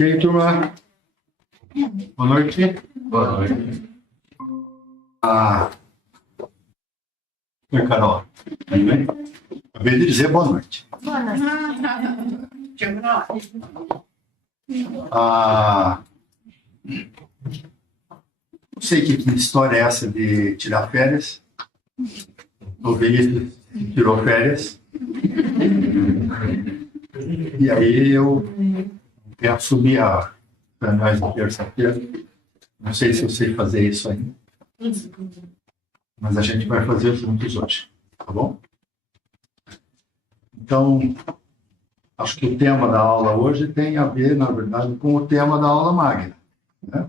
Ok, turma? Boa noite. Boa noite. Oi, Carol. Tudo bem? Acabei de dizer boa noite. Boa noite. Não sei que história é essa de tirar férias. O Vinícius tirou férias. E aí eu quero assumir para nós na terça-feira. Não sei se eu sei fazer isso ainda. Mas a gente vai fazer juntos hoje, tá bom? Então, acho que o tema da aula hoje tem a ver, na verdade, com o tema da aula magna, né?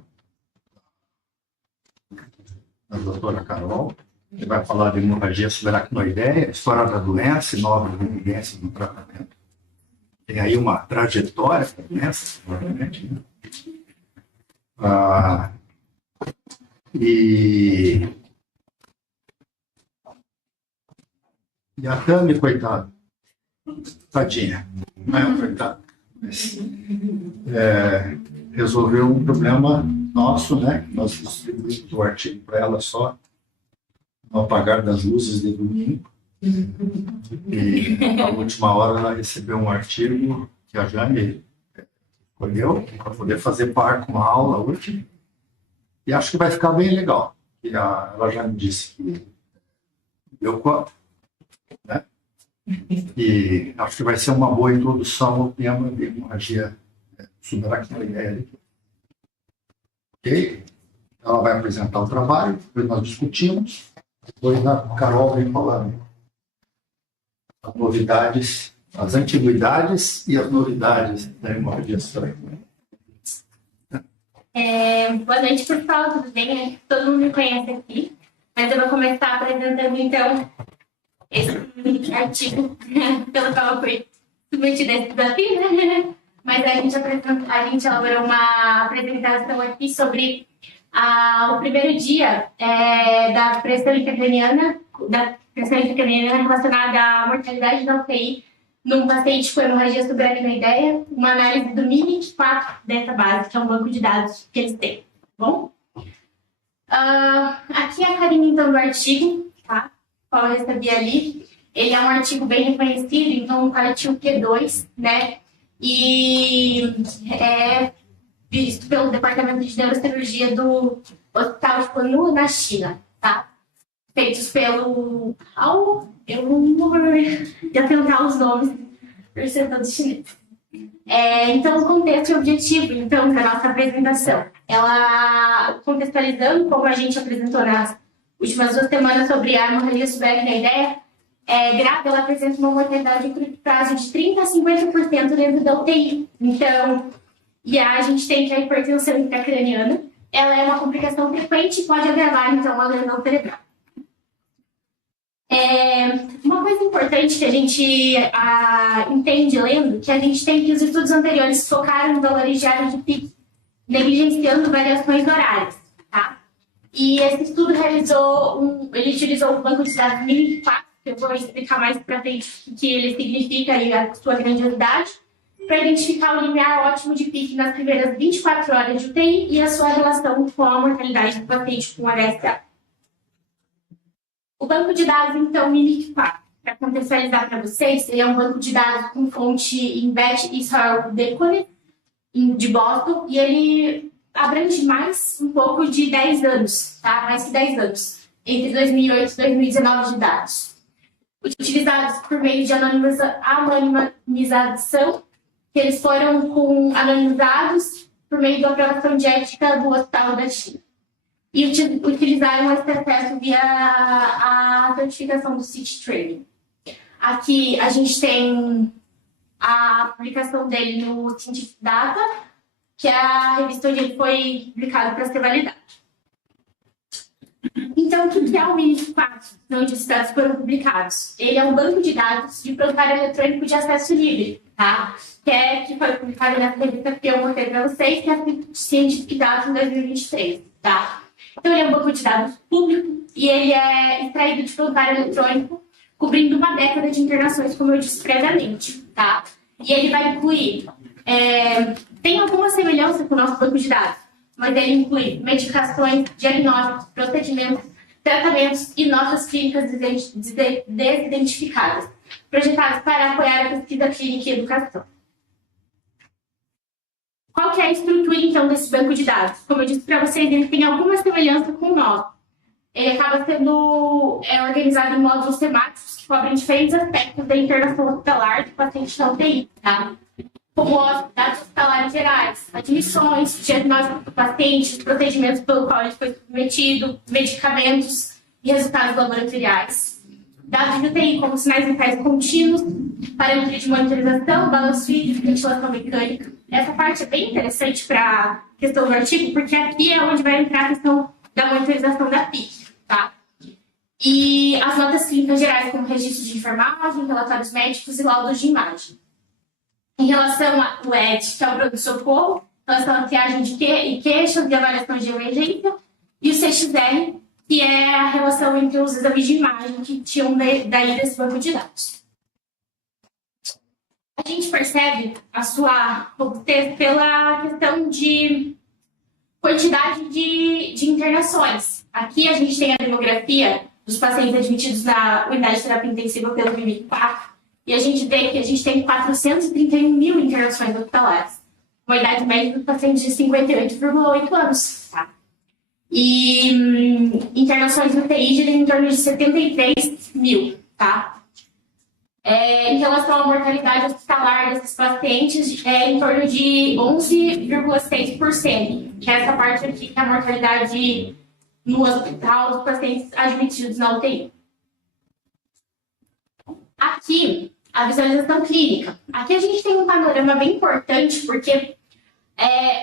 Da doutora Carol, que vai falar de hemorragia subaracnoideia, história da doença e novas evidências no tratamento. Tem aí uma trajetória da doença, provavelmente, né? E a Tami, coitada, tadinha, não é coitada, mas resolveu um problema nosso, né? Nós distribuímos o artigo para ela só no apagar das luzes de domingo. E na última hora ela recebeu um artigo que a Jane escolheu para poder fazer par com a aula hoje. E acho que vai ficar bem legal. E ela já me disse que deu conta, né? E acho que vai ser uma boa introdução ao tema de hemorragia subaracnoideia. Ok? Ela vai apresentar o trabalho, depois nós discutimos, depois a Carol vem falando as novidades, as antiguidades e as novidades da hemorragia subaracnoideia. Boa noite, pessoal, tudo bem? Todo mundo me conhece aqui, mas eu vou começar apresentando, então, esse artigo pelo qual foi submetido a esse desafio, né? Mas a gente elaborou uma apresentação aqui sobre o primeiro dia da pressão intracraniana relacionada à mortalidade da UTI num paciente com hemorragia subaracnoideia, uma análise do MIMIC-4 dessa base, que é um banco de dados que eles têm, tá bom? Aqui é a carinha, então, do artigo, tá? Qual eu recebi ali. Ele é um artigo bem reconhecido, então, partiu Q2, né? E é visto pelo Departamento de Neurocirurgia do Hospital de Panu, na China, tá? Feitos pelo... eu não vou atentar os nomes por ser todos chineses. Então, o contexto e objetivo, então, da nossa apresentação. Ela, contextualizando, como a gente apresentou nas últimas 2 semanas sobre a hemorragia subaracnoideia, grave, ela apresenta uma mortalidade em curto prazo de 30% a 50% dentro da UTI. Então, e a gente tem que a hipertensão intracraniana, ela é uma complicação frequente e pode agravar, então, a lesão cerebral. Uma coisa importante que a gente entende lendo, que a gente tem que os estudos anteriores focaram em valores diários de pico, negligenciando variações horárias, tá? E esse estudo ele utilizou um banco de dados MIMIC-4, que eu vou explicar mais para frente o que ele significa e a sua grandiosidade, para identificar o limiar ótimo de pico nas primeiras 24 horas de UTI e a sua relação com a mortalidade do paciente com HSA. O banco de dados, então, MIMIC-4, para contextualizar para vocês, ele é um banco de dados com fonte em Beth Israel Deaconess, de Boston, e ele abrange mais um pouco de 10 anos, tá? Mais que 10 anos, entre 2008 e 2019 de dados. Utilizados por meio de anonimização, que eles foram anonimizados por meio da aprovação de ética do Hospital da China. E utilizaram esse acesso via a certificação do CIT Training. Aqui a gente tem a publicação dele no Scientific Data, que é a revista onde ele foi publicado para ser validado. Então, o que é o MIMIC-4, onde os dados foram publicados? Ele é um banco de dados de prontuário eletrônico de acesso livre, tá? Que foi publicado nessa revista que eu mostrei para vocês, que é a Scientific Data em 2023, tá? Então, ele é um banco de dados público e ele é extraído de prontuário eletrônico, cobrindo uma década de internações, como eu disse previamente, tá? E ele vai incluir tem alguma semelhança com o nosso banco de dados, mas ele inclui medicações, diagnósticos, procedimentos, tratamentos e notas clínicas desidentificadas, projetados para apoiar a pesquisa clínica e educação. Qual que é a estrutura, então, desse banco de dados? Como eu disse para vocês, ele tem alguma semelhança com o nosso. Ele acaba sendo organizado em módulos temáticos que cobrem diferentes aspectos da internação hospitalar do paciente na UTI, tá? Como dados hospitalares gerais, admissões, diagnóstico do paciente, procedimentos pelo qual ele foi submetido, medicamentos e resultados laboratoriais. Dados de UTI, como sinais vitais contínuos, parâmetros de monitorização, balanço hídrico, ventilação mecânica. Essa parte é bem interessante para a questão do artigo, porque aqui é onde vai entrar a questão da monitorização da PIC, tá? E as notas clínicas gerais, como registro de enfermagem, relatórios médicos e laudos de imagem. Em relação ao ED, que é o pronto-socorro, relação à triagem de queixas e avaliação de emergência, e o CXR, que é a relação entre os exames de imagem que tinham daí desse banco de dados. A gente percebe a sua robustez pela questão de quantidade de internações. Aqui a gente tem a demografia dos pacientes admitidos na unidade de terapia intensiva pelo 2004, e a gente vê que a gente tem 431 mil internações hospitalares, com a idade média dos pacientes de 58,8 anos. Tá? E internações no UTI giram em torno de 73 mil. Tá? Em relação à mortalidade hospitalar desses pacientes, em torno de 11,6%, que é essa parte aqui, que é a mortalidade no hospital dos pacientes admitidos na UTI. Aqui, a visualização clínica. Aqui a gente tem um panorama bem importante, porque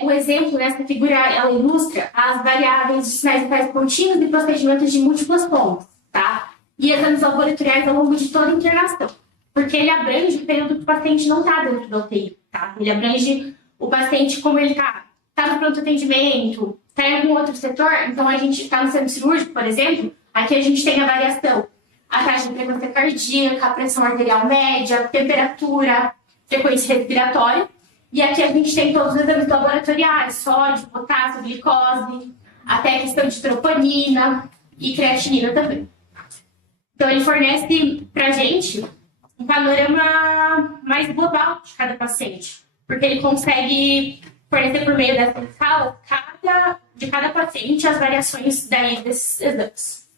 o exemplo nessa figura, ela ilustra as variáveis de sinais vitais contínuos e procedimentos de múltiplas fontes, tá? E exames laboratoriais ao longo de toda a internação. Porque ele abrange o período que o paciente não está dentro da UTI, tá? Ele abrange o paciente como ele está no pronto atendimento, está em algum outro setor. Então, a gente está no centro cirúrgico, por exemplo, aqui a gente tem a variação. A taxa de frequência cardíaca, a pressão arterial média, temperatura, frequência respiratória. E aqui a gente tem todos os exames laboratoriais, sódio, potássio, glicose, até a questão de troponina e creatinina também. Então, ele fornece para a gente um panorama mais global de cada paciente, porque ele consegue fornecer por meio dessa escala de cada paciente as variações daí desses exames.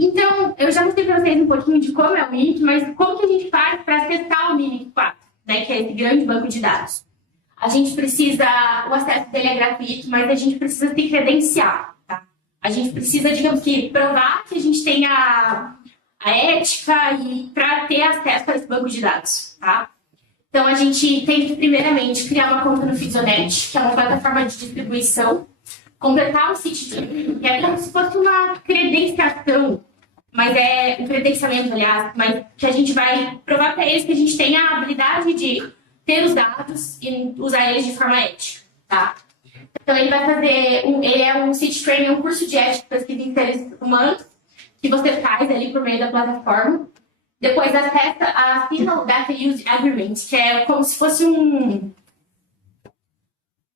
Então, eu já mostrei para vocês um pouquinho de como é o MIMIC, mas como que a gente faz para acessar o MIMIC 4, né, que é esse grande banco de dados. A gente precisa, o acesso dele é gratuito, mas a gente precisa se credenciar, tá? A gente precisa, digamos que, provar que a gente tem a ética e para ter acesso a esse banco de dados, tá? Então, a gente tem que, primeiramente, criar uma conta no Fisionet, que é uma plataforma de distribuição, completar o sítio, que é como se fosse uma credenciação, mas é um credenciamento, aliás, mas que a gente vai provar para eles que a gente tem a habilidade de ter os dados e usar eles de forma ética, tá? Então, ele vai fazer, ele é um City Training, um curso de ética e pesquisa em seres humanos, que você faz ali por meio da plataforma. Depois acessa a Single Data Use Agreement, que é como se fosse um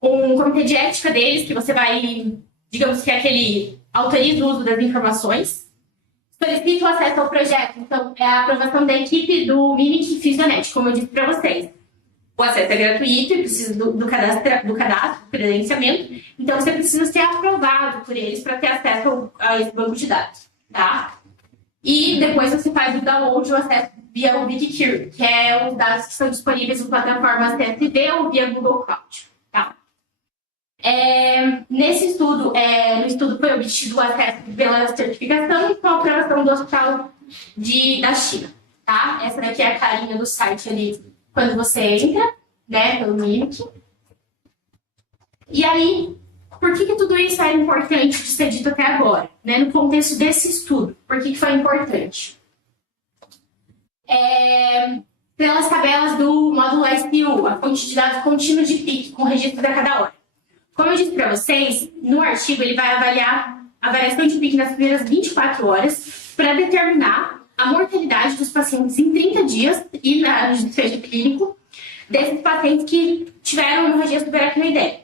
comitê de ética deles, que você vai, digamos que é aquele autoriza o uso das informações. Solicita o acesso ao projeto, então é a aprovação da equipe do MIMIC Fisionet, como eu disse para vocês. O acesso é gratuito e precisa do cadastro, credenciamento, então você precisa ser aprovado por eles para ter acesso a esse banco de dados, tá? E depois você faz o download e o acesso via o BigQuery, que é os dados que são disponíveis em plataformas CSV ou via Google Cloud, tá? Nesse estudo, no estudo foi obtido o acesso pela certificação e com a aprovação do Hospital da China, tá? Essa daqui é a carinha do site ali quando você entra, né, pelo MIMIC. E aí, por que tudo isso era importante de ser dito até agora, né, no contexto desse estudo? Por que foi importante? Pelas tabelas do módulo SPU, a fonte de dados contínuo de PIC, com registro a cada hora. Como eu disse para vocês, no artigo ele vai avaliar a variação de PIC nas primeiras 24 horas para determinar a mortalidade dos pacientes em 30 dias e no desfecho clínico, desses pacientes que tiveram hemorragia subaracnoideia.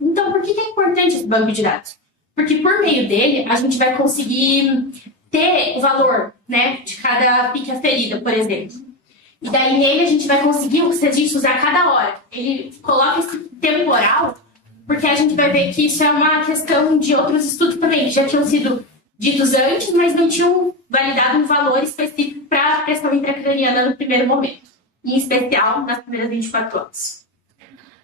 Então, por que é importante esse banco de dados? Porque por meio dele, a gente vai conseguir ter o valor, né, de cada PIC aferida, por exemplo. E daí nele a gente vai conseguir os registros a cada hora. Ele coloca esse temporal, porque a gente vai ver que isso é uma questão de outros estudos também, que já tinham sido ditos antes, mas não tinham validado um valor específico para a pressão intracraniana no primeiro momento, em especial nas primeiras 24 horas.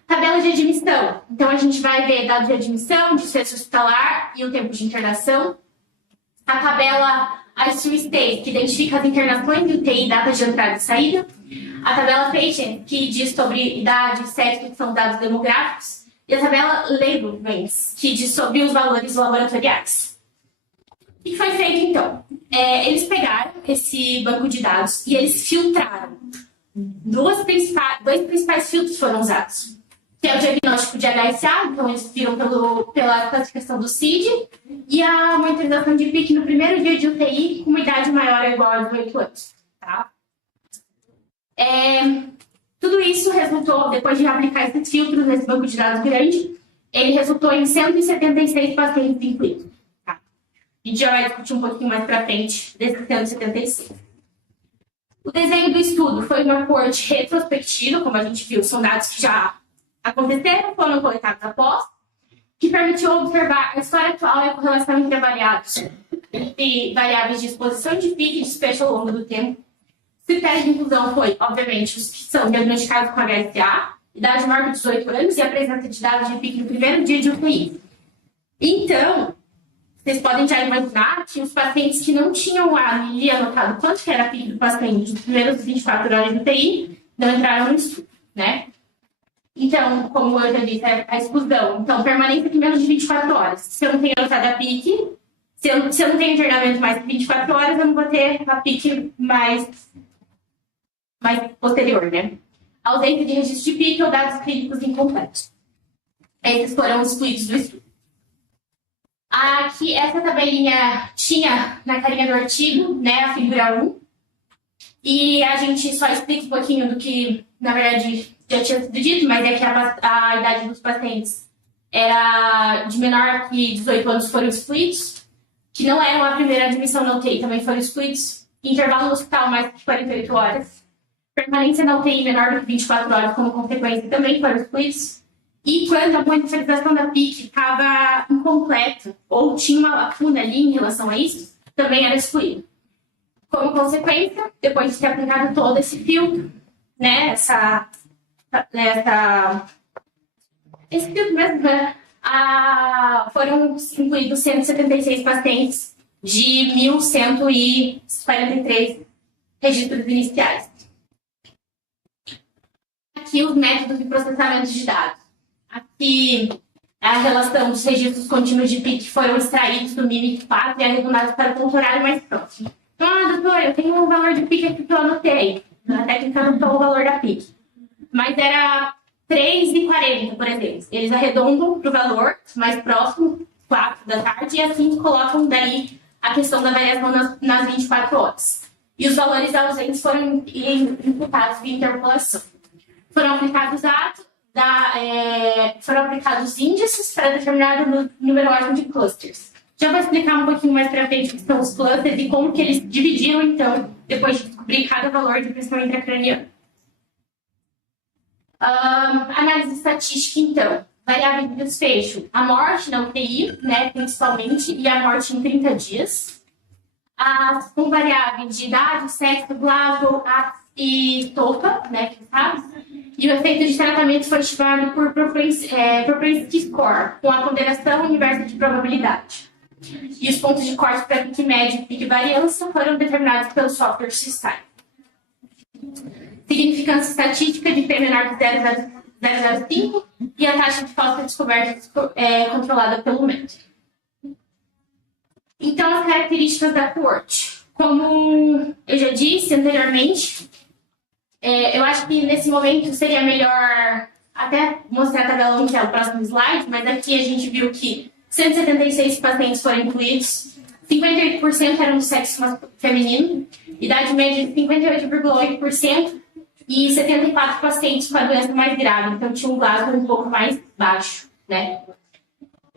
Tabela de admissão. Então, a gente vai ver dados de admissão, desfecho hospitalar e o tempo de internação. A tabela ICU State, que identifica as internações de UTI e datas de entrada e saída. A tabela Patient, que diz sobre idade, sexo, que são dados demográficos. E a tabela Labelments, que diz sobre os valores laboratoriais. O que foi feito, então? Eles pegaram esse banco de dados e eles filtraram. Dois principais filtros foram usados. Que é o diagnóstico de HSA, então eles viram pela classificação do CID, e a monitorização de PIC no primeiro dia de UTI com uma idade maior ou igual a 18 anos. Tá? Tudo isso resultou, depois de aplicar esses filtros nesse banco de dados grande, ele resultou em 176 pacientes incluídos. Tá? A gente já vai discutir um pouquinho mais para frente desses 176. O desenho do estudo foi uma corte retrospectiva, como a gente viu, são dados que já aconteceram, foram coletados após, que permitiu observar a história atual e a correlação entre variáveis de exposição de PIC e desfecho ao longo do tempo. O critério de inclusão foi, obviamente, os que são diagnosticados com HSA, idade maior de 18 anos e a presença de dados de PIC no primeiro dia de UTI. Então, vocês podem já imaginar que os pacientes que não tinham ali anotado quanto que era a PIC do paciente nos primeiros 24 horas de UTI não entraram no estudo, né? Então, como eu já disse, a exclusão. Então, permanência de menos de 24 horas. Se eu não tenho anotado a PIC, se eu não tenho internamento mais de 24 horas, eu não vou ter a PIC mais posterior, né? Ausência de registro de PIC ou dados clínicos incompletos. Esses foram os fluidos do estudo. Aqui, essa tabelinha tinha na carinha do artigo, né, a figura 1. E a gente só explica um pouquinho do que, na verdade, já tinha sido dito, mas é que a idade dos pacientes era de menor que 18 anos foram excluídos, que não eram a primeira admissão na UTI, também foram excluídos. Intervalo no hospital mais de 48 horas. Permanência na UTI menor do que 24 horas como consequência também foram excluídos. E quando a monitorização da PIC estava incompleta ou tinha uma lacuna ali em relação a isso, também era excluído. Como consequência, depois de ter aplicado todo esse filtro, né, esse filtro mesmo, né, foram incluídos 176 pacientes de 1.143 registros iniciais. Aqui os métodos de processamento de dados. Aqui a relação dos registros contínuos de PIC que foram extraídos do MIMIC-4 e arredondados para o ponto horário mais próximo. Então, doutor, eu tenho um valor de PIC aqui que eu anotei. A técnica anotou o valor da PIC. Mas era 3h40, por exemplo. Eles arredondam para o valor mais próximo, 4 da tarde, e assim colocam daí a questão da variação nas 24 horas. E os valores ausentes foram imputados via interpolação. Foram aplicados foram aplicados índices para determinar o número ótimo de clusters. Já vou explicar um pouquinho mais para frente o que são os clusters e como que eles dividiram, então, depois de descobrir cada valor de pressão intracraniana. Análise estatística, então. Variável de desfecho. A morte na UTI, né, principalmente, e a morte em 30 dias. Com variável de idade, sexo, Glasgow, e TOPA, né, que sabe? E o efeito de tratamento foi estimado por Propensity Score, com a ponderação inversa de probabilidade. E os pontos de corte para PIC médio e PIC variância foram determinados pelo software System. Significância estatística de P menor que 0,005 e a taxa de falsa descoberta controlada pelo método. Então, as características da coorte. Como eu já disse anteriormente, eu acho que nesse momento seria melhor até mostrar a tabela 1, que é o próximo slide, mas aqui a gente viu que 176 pacientes foram incluídos, 58% eram do sexo feminino, idade média de 58,8%, e 74 pacientes com a doença mais grave, então tinha um Glasgow um pouco mais baixo, né?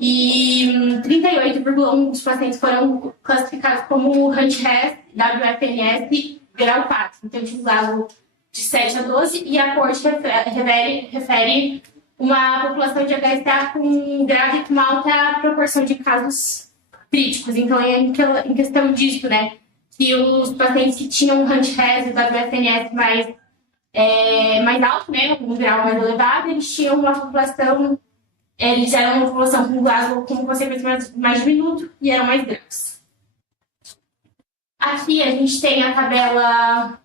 E 38,1% dos pacientes foram classificados como HUNT-HES, WFNS, grau 4. Então tinha um Glasgow de 7 a 12, e a corte refere uma população de HSA com grave e com uma alta proporção de casos críticos. Então, é em questão disso, né, que os pacientes que tinham HUNT-HES e WFNS mais alto, né, um grau mais elevado, eles tinham uma população, eles eram uma população com Glasgow com consequência mais diminuto e eram mais graves. Aqui a gente tem a tabela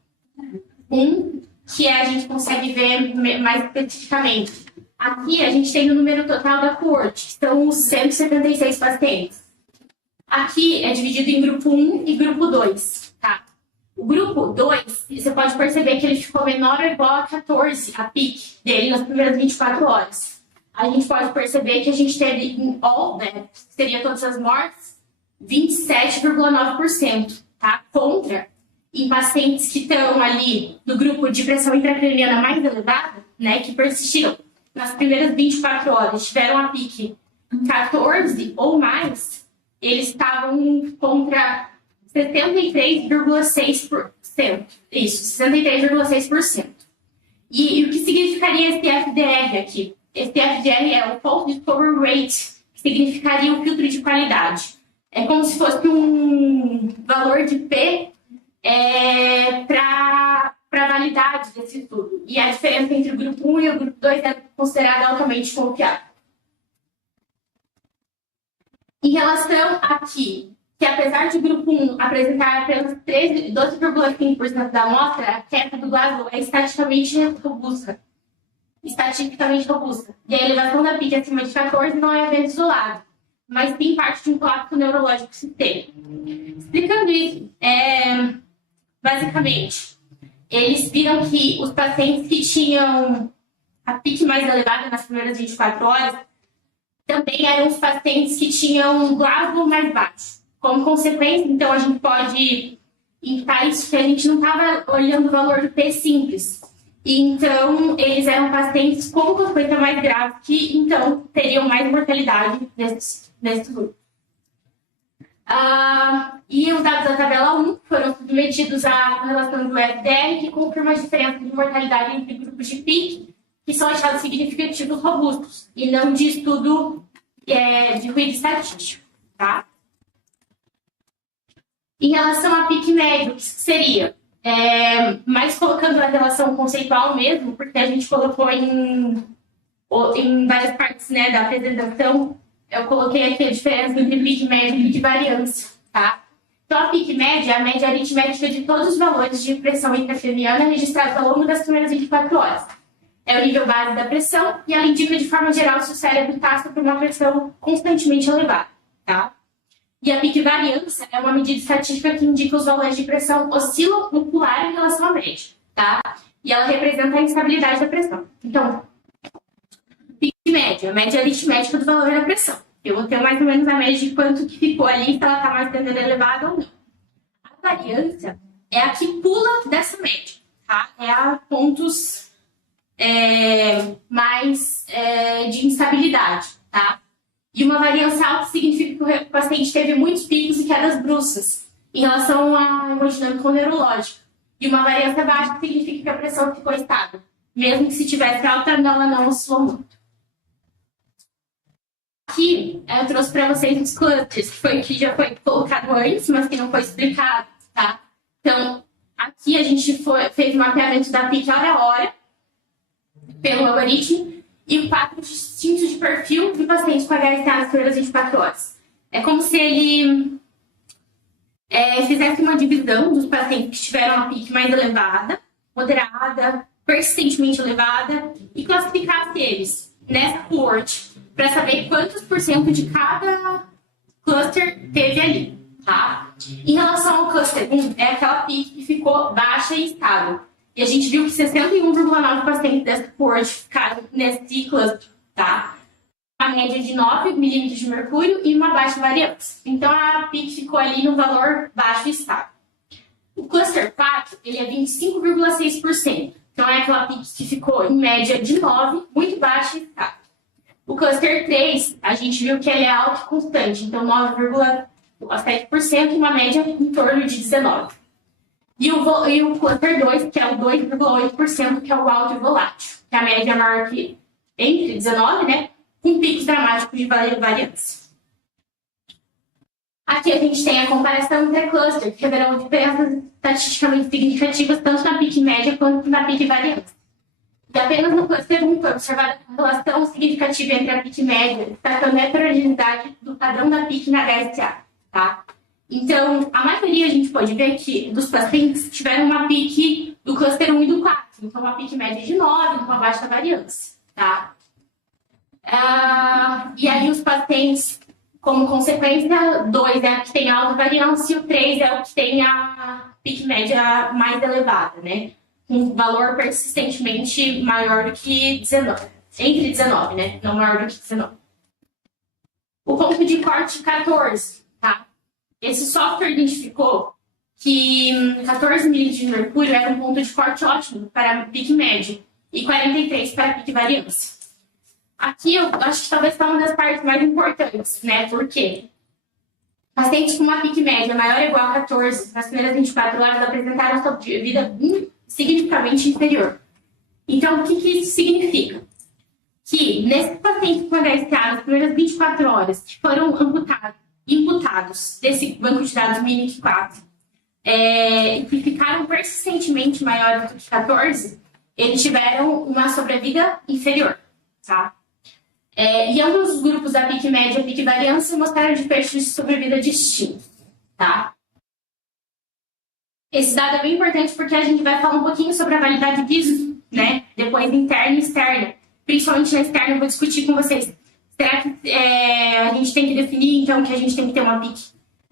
1, que a gente consegue ver mais especificamente. Aqui a gente tem o número total da coorte, são os 176 pacientes. Aqui é dividido em grupo 1 e grupo 2, tá? O grupo 2, você pode perceber que ele ficou menor ou igual a 14, a pique dele nas primeiras 24 horas. A gente pode perceber que a gente teve em all, né, que seria todas as mortes, 27,9%, tá? Contra em pacientes que estão ali no grupo de pressão intracraniana mais elevada, né, que persistiram nas primeiras 24 horas, tiveram a pique 14 ou mais, eles estavam contra 73,6%. Isso, 63,6%. E o que significaria esse FDR aqui? Esse FDR é o Fault Discovery Rate, que significaria o filtro de qualidade. É como se fosse um valor de P para a validade desse estudo. E a diferença entre o grupo 1 e o grupo 2 é considerada altamente confiável. Em relação aqui, que apesar de o grupo 1 apresentar apenas 12,5% da amostra, a queda do Glasgow é estatisticamente robusta. E a elevação da pique acima de 14 não é evento isolado, mas tem parte de um colapso neurológico sistêmico. Explicando isso, basicamente, eles viram que os pacientes que tinham a pique mais elevada nas primeiras 24 horas também eram os pacientes que tinham um Glasgow mais baixo. Como consequência, então, a gente pode indicar isso que a gente não estava olhando o valor do P simples. E, então, eles eram pacientes com consequência mais grave, que, então, teriam mais mortalidade nesse grupo. E os dados da tabela 1 foram submetidos à relação do FDR, que confirma a diferença de mortalidade entre grupos de PIC, que são achados significativos robustos, e não de estudo de ruído estatístico, tá? Em relação a PIC médio, o que seria? Mas colocando a relação conceitual mesmo, porque a gente colocou em várias partes, né, da apresentação, eu coloquei aqui a diferença entre PIC médio e PIC variância, tá? Então, a PIC média é a média aritmética de todos os valores de pressão intracraniana registrados ao longo das primeiras 24 horas. É o nível base da pressão e ela indica de forma geral se o cérebro está sob uma pressão constantemente elevada, tá? E a PIC variância é uma medida estatística que indica os valores de pressão oscilam muscular em relação à média, tá? E ela representa a instabilidade da pressão. Então, PIC média, a média aritmética do valor da pressão. Eu vou ter mais ou menos a média de quanto que ficou ali, se ela está mais elevada ou não. A variância é a que pula dessa média, tá? É a pontos mais de instabilidade, tá? E uma variância alta significa que o paciente teve muitos picos e quedas bruscas em relação à hemodinâmica neurológica. E uma variância baixa significa que a pressão ficou estável. Mesmo que se tivesse alta, ela não oscilou muito. Aqui eu trouxe para vocês os clusters, que já foi colocado antes, mas que não foi explicado, tá? Então, aqui a gente fez o mapeamento da PIC hora a hora, pelo algoritmo, e 4 distintos de perfil de pacientes com HSA nas primeiras 24 horas. É como se ele fizesse uma divisão dos pacientes que tiveram a PIC mais elevada, moderada, persistentemente elevada, e classificasse eles nessa coorte, para saber quantos por cento de cada cluster teve ali, tá? Em relação ao cluster 1, é aquela PIC que ficou baixa e estável. E a gente viu que 61,9% dessa coorte ficaram nesse cluster, tá? Uma média de 9 milímetros de mercúrio e uma baixa variância. Então, a PIC ficou ali no valor baixo e estável. O cluster 4, ele é 25,6%. Então, é aquela PIC que ficou em média de 9, muito baixa e estável. O cluster 3, a gente viu que ele é alto e constante, então 9,7%, uma média em torno de 19%. E o cluster 2, que é o 2,8%, que é o alto e volátil, que a média é maior que entre 19, né, com picos dramáticos de variância. Aqui a gente tem a comparação entre clusters, que revelam diferenças estatisticamente significativas tanto na PIC média quanto na PIC variância. E apenas no cluster 1 foi observada a relação significativa entre a PIC média, destacando a heterogeneidade do padrão da PIC na HSA. Tá? Então, a maioria a gente pode ver que dos pacientes tiveram uma PIC do cluster 1 e do 4. Então, uma PIC média de 9, com uma baixa variância. Tá? E aí, os pacientes, como consequência, 2 é o que tem alta variância e o 3 é o que tem a PIC média mais elevada, né? Um valor persistentemente maior do que 19. Entre 19, né? Não maior do que 19. O ponto de corte 14, tá? Esse software identificou que 14 milímetros de mercúrio era um ponto de corte ótimo para a PIC média e 43 para a PIC variância. Aqui eu acho que talvez está uma das partes mais importantes, né? Por quê? Pacientes com uma PIC média maior ou igual a 14 nas primeiras 24 horas apresentaram sobrevida significativamente inferior. Então, o que isso significa? Que nesses pacientes com HSA nas primeiras 24 horas que foram imputados desse banco de dados MINIC4 que ficaram persistentemente maiores do que 14, eles tiveram uma sobrevida inferior, tá? E ambos os grupos da PIC média e PIC variância mostraram desfechos de sobrevida distintos, tá? Esse dado é bem importante porque a gente vai falar um pouquinho sobre a validade disso, né? Depois interna e externa. Principalmente na externa, eu vou discutir com vocês. Será que a gente tem que definir, então, que a gente tem que ter uma PIC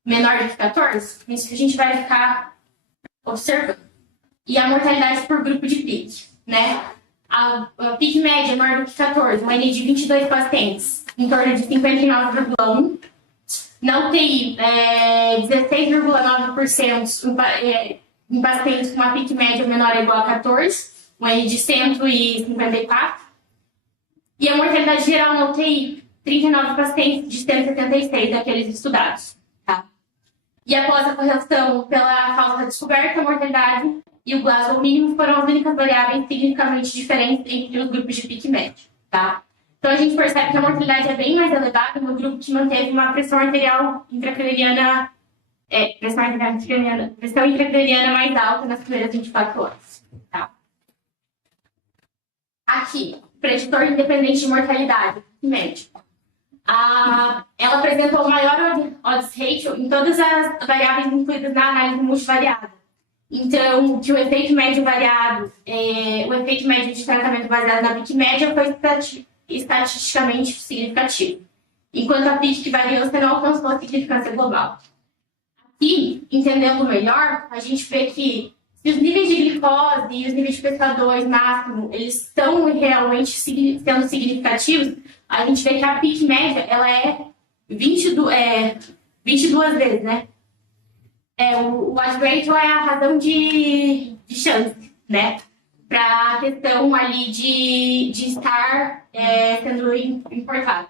menor do que 14? Isso que a gente vai ficar observando. E a mortalidade por grupo de PIC, né? A PIC média maior do que 14, uma N de 22 pacientes, em torno de 59,1. Na UTI, 16,9% em pacientes com uma PIC média menor ou igual a 14, um N de 154. E a mortalidade geral na UTI, 39 pacientes de 176 daqueles estudados. Tá? E após a correção pela causa descoberta, a mortalidade e o Glasgow mínimo foram as únicas variáveis significativamente diferentes entre os grupos de PIC média. Tá? Então, a gente percebe que a mortalidade é bem mais elevada no grupo que manteve uma pressão arterial intracraniana, pressão intracraniana mais alta nas primeiras 24 horas. Tá? Aqui, preditor independente de mortalidade média. Ela apresentou o maior odds ratio em todas as variáveis incluídas na análise multivariada. Então, que o efeito médio variado, o efeito médio de tratamento baseado na PIC média foi estatisticamente significativo, enquanto a PIC variância não alcançou a significância global. Aqui, entendendo melhor, a gente vê que se os níveis de glicose e os níveis de PK2 máximo, eles estão realmente sendo significativos, a gente vê que a PIC média, ela é 22 vezes, né? O odds ratio é a razão de chance, né? Para a questão ali de estar sendo importado.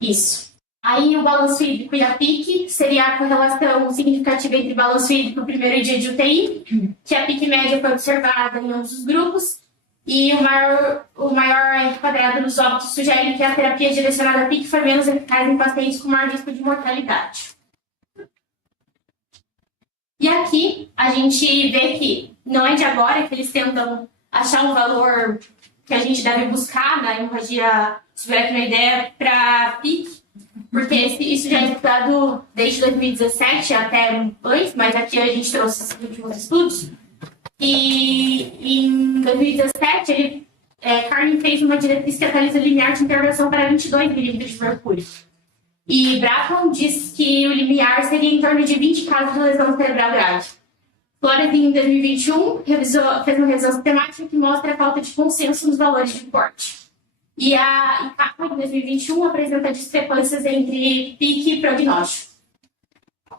Isso. Aí o balanço hídrico e a PIC seria a correlação significativa entre o balanço hídrico no primeiro dia de UTI, que a PIC média foi observada em ambos os grupos, e o maior R quadrado dos óbitos sugere que a terapia direcionada à PIC foi menos eficaz em pacientes com maior risco de mortalidade. E aqui a gente vê que não é de agora que eles tentam achar um valor que a gente deve buscar na hemorragia subaracnoideia para PIC, porque isso já é estudado desde 2017 até antes, mas aqui a gente trouxe esses últimos estudos. E em 2017, Carney fez uma diretriz que atualiza limiar de intervenção para 22 milímetros de mercúrio. E Bracon diz que o limiar seria em torno de 20 casos de lesão cerebral grave. Flores, em 2021, fez uma revisão sistemática que mostra a falta de consenso nos valores de corte. E a ICAPA, em 2021, apresenta discrepâncias entre PIC e prognóstico.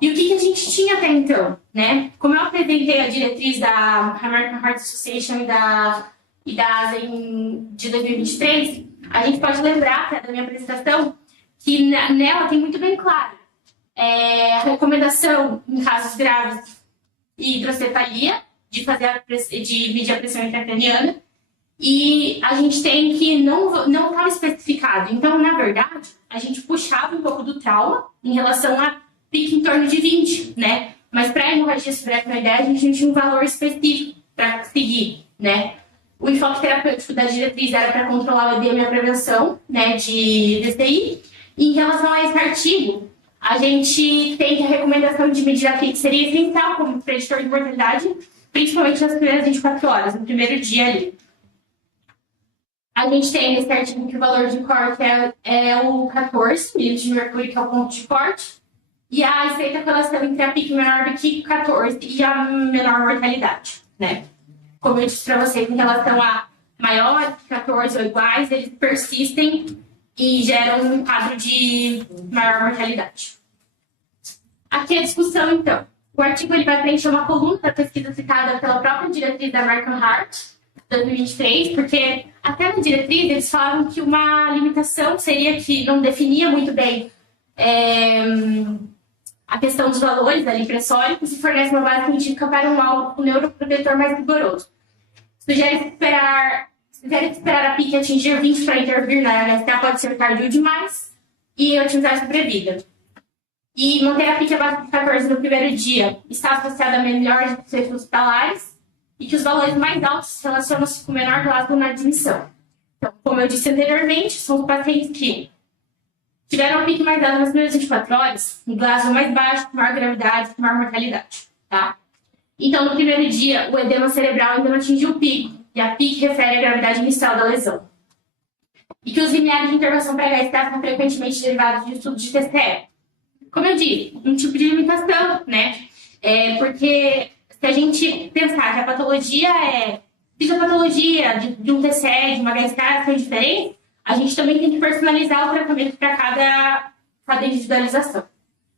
E o que a gente tinha até então, né? Como eu apresentei a diretriz da American Heart Association e da ASA de 2023, a gente pode lembrar até da minha apresentação que nela tem muito bem claro a recomendação em casos graves e hidrocefalia, de medir a pressão intracraniana, e a gente tem que não estava especificado. Então, na verdade, a gente puxava um pouco do trauma em relação a pique em torno de 20, né? Mas para a hemorragia subaracnoidea, a gente não tinha um valor específico para seguir, né? O enfoque terapêutico da diretriz era para controlar o edema e a prevenção, né, de DCI. E em relação a esse artigo, a gente tem que a recomendação de medir a PIC seria essencial como preditor de mortalidade, principalmente nas primeiras 24 horas, no primeiro dia ali. A gente tem nesse artigo que o valor de corte é o 14 milímetros de mercúrio, que é o ponto de corte, e a estreita correlação entre a PIC menor do que 14 e a menor mortalidade, né? Como eu disse para vocês, em relação a maior, 14 ou iguais, eles persistem e geram um quadro de maior mortalidade. Aqui a discussão, então. O artigo ele vai preencher uma coluna da pesquisa citada pela própria diretriz da American Heart, 2023, porque até na diretriz eles falavam que uma limitação seria que não definia muito bem a questão dos valores ali pressóricos e fornece uma base científica para um neuroprotetor mais rigoroso. Sugere esperar a PIC atingir 20 para intervir na NSTA pode ser tardio demais e otimizar a sobrevida. E manter a PIC abaixo de 14 no primeiro dia está associada a melhores efeitos hospitalares e que os valores mais altos relacionam-se com menor glasgow na admissão. Então, como eu disse anteriormente, são os pacientes que tiveram a PIC mais alta nas primeiras 24 horas, um glasgow mais baixo, com maior gravidade, com maior mortalidade, tá? Então, no primeiro dia, o edema cerebral ainda não atingiu o pico, e a PIC refere à gravidade inicial da lesão. E que os limiares de intervenção para HSTA são frequentemente derivados de estudo de TCE. Como eu disse, um tipo de limitação, né? Porque se a gente pensar que a patologia é fisiopatologia de um TCE, de uma HSTA, são diferentes, a gente também tem que personalizar o tratamento para cada individualização,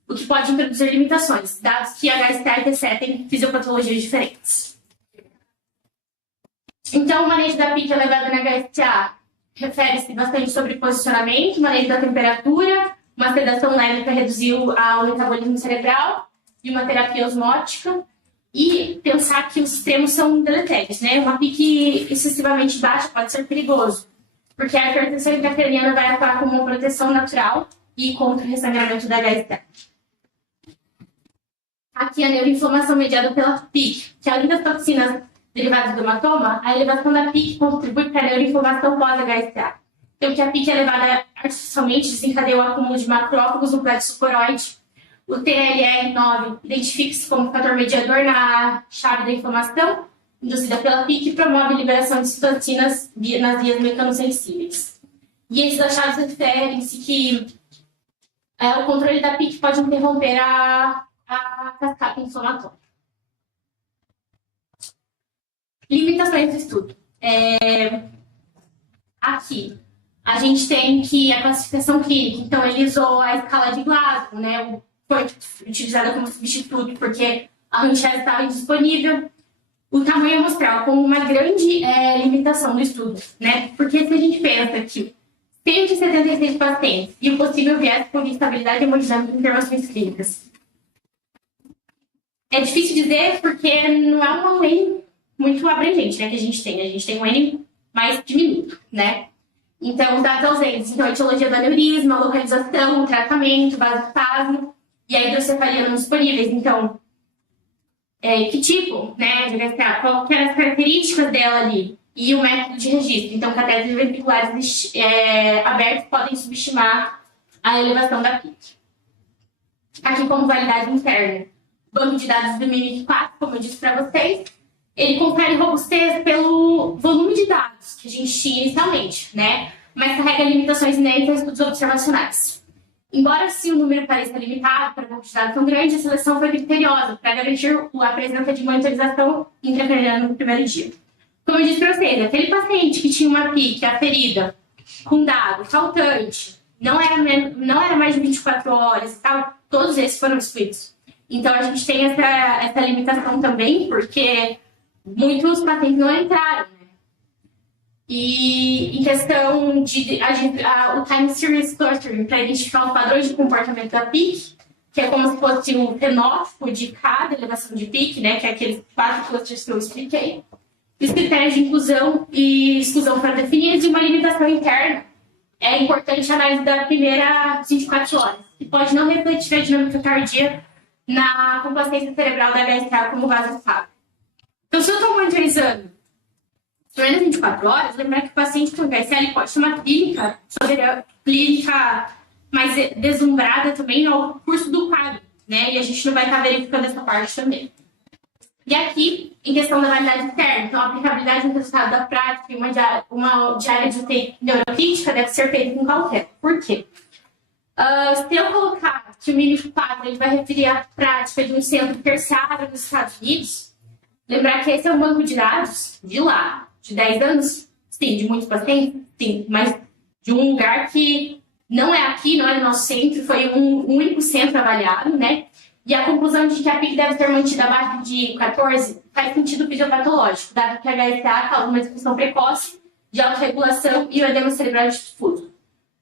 o que pode introduzir limitações, dados que HSTA e TCE têm fisiopatologias diferentes. Então, o manejo da PIC elevada na HSTA refere-se bastante sobre posicionamento, manejo da temperatura, uma sedação leve para reduzir o metabolismo cerebral e uma terapia osmótica, e pensar que os extremos são deletérios, né? Uma PIC excessivamente baixa pode ser perigoso, porque a hipertensão intracraniana vai atuar como uma proteção natural e contra o ressangramento da HSTA. Aqui a neuroinflamação mediada pela PIC, que além das toxinas derivadas do hematoma, a elevação da PIC contribui para a neuroinflamação pós-HSTA. Então, que a PIC elevada artificialmente desencadeia o acúmulo de macrófagos no plexo suporoide. O TLR9 identifica-se como fator mediador na chave da inflamação induzida pela PIC e promove a liberação de citocinas nas vias mecanosensíveis. E esses achados referem-se que o controle da PIC pode interromper a cascata inflamatória. Limitações do estudo. Aqui, a gente tem que a classificação clínica. Então, ele usou a escala de Glasgow, né? Foi utilizada como substituto porque a ranchera estava indisponível. O tamanho amostral como uma grande limitação do estudo, né? Porque se a gente pensa que 176 pacientes e o possível viés por instabilidade hemodinâmica em intervenções clínicas. É difícil dizer porque não é um N muito abrangente, né, que a gente tem. A gente tem um N mais diminuto, né? Então, os dados ausentes. Então, a etiologia do aneurisma, a localização, o tratamento, vasospasmo e a hidrocefalia não disponíveis. Então, que tipo, né, de HSTA, qual que eram as características dela ali e o método de registro. Então, catéteres ventriculares abertos podem subestimar a elevação da PIC. Aqui, como validade interna, o banco de dados do MIMIC-4, como eu disse para vocês, ele confere robustez pelo volume de dados que a gente tinha inicialmente, né? Mas carrega limitações inerentes a estudos observacionais. Embora, se o número pareça limitado para banco de dados tão grande, a seleção foi criteriosa para garantir a presença de monitorização intracraniana no primeiro dia. Como eu disse para vocês, aquele paciente que tinha uma PIC aferida com dado faltante, não era mais de 24 horas e tal, todos esses foram excluídos. Então, a gente tem essa limitação também, porque muitos pacientes não entraram, né? E em questão de o Time Series Clustering, para identificar os padrões de comportamento da PIC, que é como se fosse um fenótipo de cada elevação de PIC, né? Que é aqueles 4 clusters que eu expliquei. Os critérios de inclusão e exclusão foram definidos e uma limitação interna. É importante a análise da primeira 24 horas, que pode não refletir a dinâmica cardíaca na complacência cerebral da HSA como vaso estável. Então, se eu estou monitorizando durante 24 horas, lembrar que o paciente com HSA ele pode ter uma clínica mais deslumbrada também ao curso do quadro, né? E a gente não vai estar verificando essa parte também. E aqui, em questão da validade interna, então a aplicabilidade no resultado da prática e uma diária de UTI neurocrítica deve ser feita com cautela. Por quê? Se eu colocar que o MIMIC 4 ele vai referir à prática de um centro terciário nos Estados Unidos, lembrar que esse é um banco de dados de lá, de 10 anos, sim, de muitos pacientes, sim, mas de um lugar que não é aqui, não é no nosso centro, foi um único centro avaliado, né? E a conclusão de que a PIC deve ser mantida abaixo de 14 faz sentido fisiopatológico, dado que a HSA causa uma disfunção precoce de autorregulação e o edema cerebral difuso.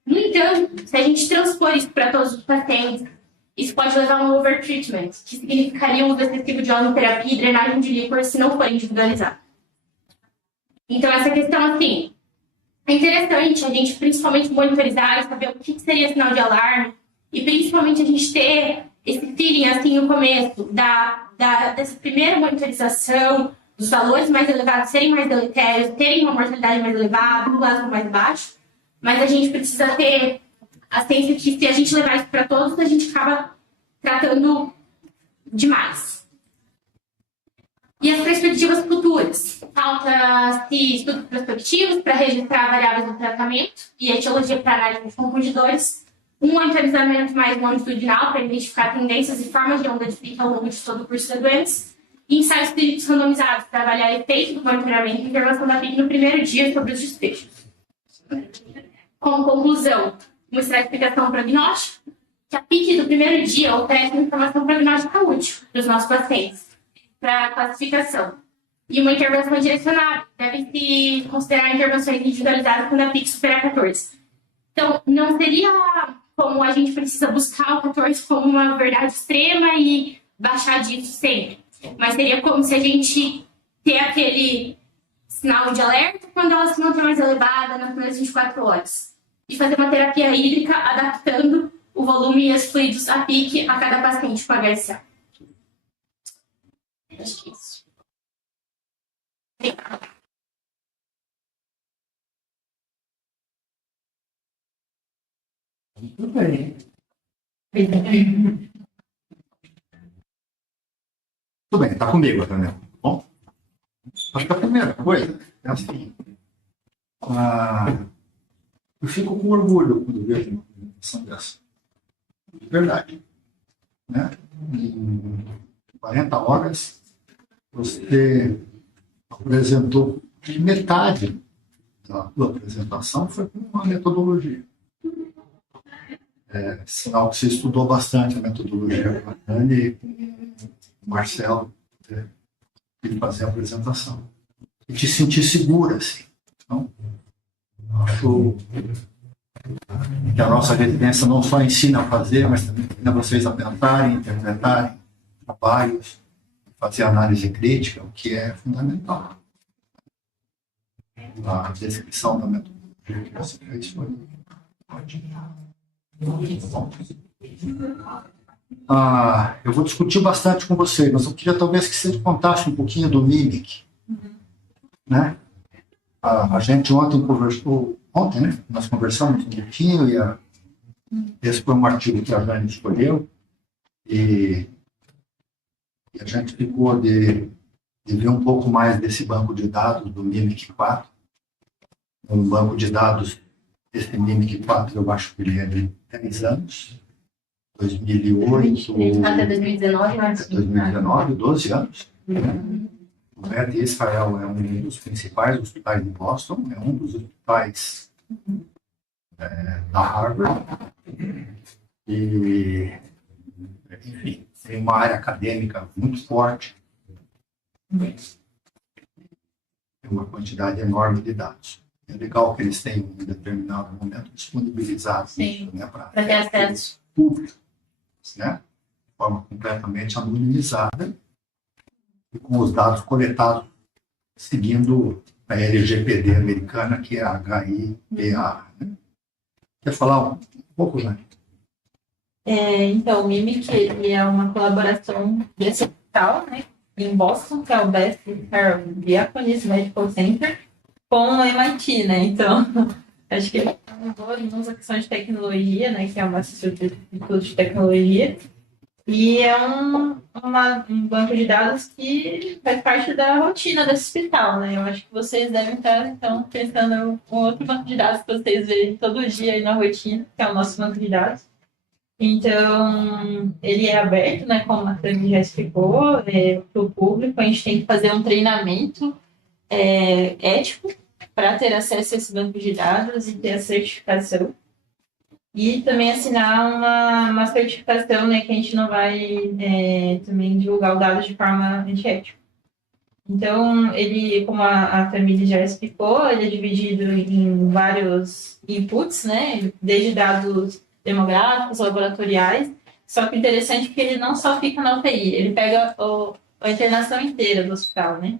No entanto, se a gente transpor isso para todos os pacientes, isso pode levar a um overtreatment, que significaria um uso excessivo de ionoterapia e drenagem de líquor se não for individualizado. Então, essa questão, assim, é interessante a gente principalmente monitorizar e saber o que seria sinal de alarme e principalmente a gente ter esse feeling, assim, no começo dessa primeira monitorização, dos valores mais elevados serem mais deletérios, terem uma mortalidade mais elevada, um plasma mais baixo, mas a gente precisa ter a ciência que se a gente levar isso para todos, a gente acaba tratando demais. E as perspectivas futuras. Falta-se estudos prospectivos para registrar variáveis do tratamento e etiologia para análise dos confundidores, um monitoramento mais longitudinal para identificar tendências e formas de onda de pico ao longo de todo o curso da doença, e ensaios clínicos randomizados para avaliar o efeito do monitoramento e intervenção da PIC no primeiro dia sobre os desfechos. Como conclusão, uma estratificação prognóstica, que a PIC do primeiro dia oferece informação prognóstica útil para os nossos pacientes, para a classificação. E uma intervenção direcionada, deve-se considerar intervenções individualizadas quando a PIC superar 14. Então, não seria como a gente precisa buscar o 14 como uma verdade extrema e baixar disso sempre. Mas seria como se a gente ter aquele sinal de alerta quando ela se mantém mais elevada nas primeiras 24 horas. E fazer uma terapia hídrica adaptando o volume e os fluidos a PIC a cada paciente com HSA. Acho que é isso. Muito bem. Tudo bem, tá comigo, Daniel. Bom, acho que a primeira coisa é assim. Eu fico com orgulho quando vejo uma apresentação dessa. De verdade. Né? Em 40 horas, você apresentou metade da sua apresentação foi com uma metodologia. Sinal que você estudou bastante a metodologia com a Dani e com o Marcelo de fazer a apresentação. E te sentir segura, assim. Então, acho que a nossa residência não só ensina a fazer, mas também ensina vocês a pensarem, interpretarem trabalhos, fazer análise crítica, o que é fundamental. A descrição da metodologia que você fez foi ótima. Eu vou discutir bastante com vocês, mas eu queria talvez que você contasse um pouquinho do MIMIC. Né? A gente ontem conversou, né? Nós conversamos um pouquinho esse foi um artigo que a Jane escolheu e a gente ficou de ver um pouco mais desse banco de dados do MIMIC 4. Um banco de dados, esse MIMIC 4 eu acho que ele é de 10 anos, 2008... Até 2019, eu acho. 2019, 12 anos. O Beth Israel é um dos principais hospitais de Boston, é um dos hospitais da Harvard. E, enfim, tem uma área acadêmica muito forte, tem uma quantidade enorme de dados. É legal que eles tenham, em determinado momento, disponibilizado isso, né, para ter acesso público, né, de forma completamente anonimizada e com os dados coletados seguindo a LGPD americana, que é a HIPAA. Né? Quer falar um pouco, Jane? Então, o Mimic ele é uma colaboração desse hospital, né, em Boston, que é o Beth Carroll Diaconess Medical Center, com o MIT, né? Então, acho que ele usa a questão de tecnologia, né, que é uma instituto de tecnologia, e é um banco de dados que faz parte da rotina desse hospital, né? Eu acho que vocês devem estar, então, pensando em outro banco de dados que vocês veem todo dia aí na rotina, que é o nosso banco de dados. Então, ele é aberto, né, como a Tami já explicou, para o público. A gente tem que fazer um treinamento ético para ter acesso a esse banco de dados e ter a certificação. E também assinar uma certificação, né, que a gente não vai também divulgar o dado de forma antiética. Então, ele, como a Tamiri já explicou, ele é dividido em vários inputs, né, desde dados demográficos, laboratoriais. Só que o interessante é que ele não só fica na UTI, ele pega a internação inteira do hospital, né?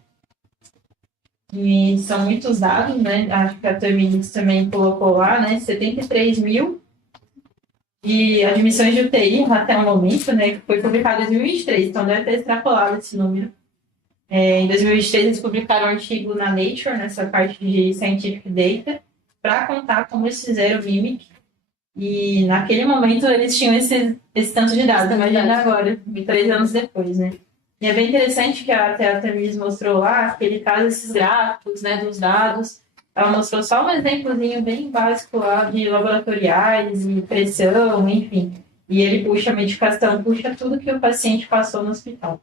E são muitos dados, né? Acho que a Tamiri também colocou lá, né? 73 mil de admissões de UTI até o momento, né? Que foi publicado em 2023, então deve ter extrapolado esse número. Em 2023, eles publicaram um artigo na Nature, nessa parte de Scientific Data, para contar como eles fizeram o Mimic. E naquele momento eles tinham esse tanto de dados, imagina agora, 3 anos depois, né? E é bem interessante que a Tamires mostrou lá, que ele traz esses gráficos, né, dos dados. Ela mostrou só um exemplozinho bem básico lá de laboratoriais e pressão, enfim. E ele puxa a medicação, puxa tudo que o paciente passou no hospital.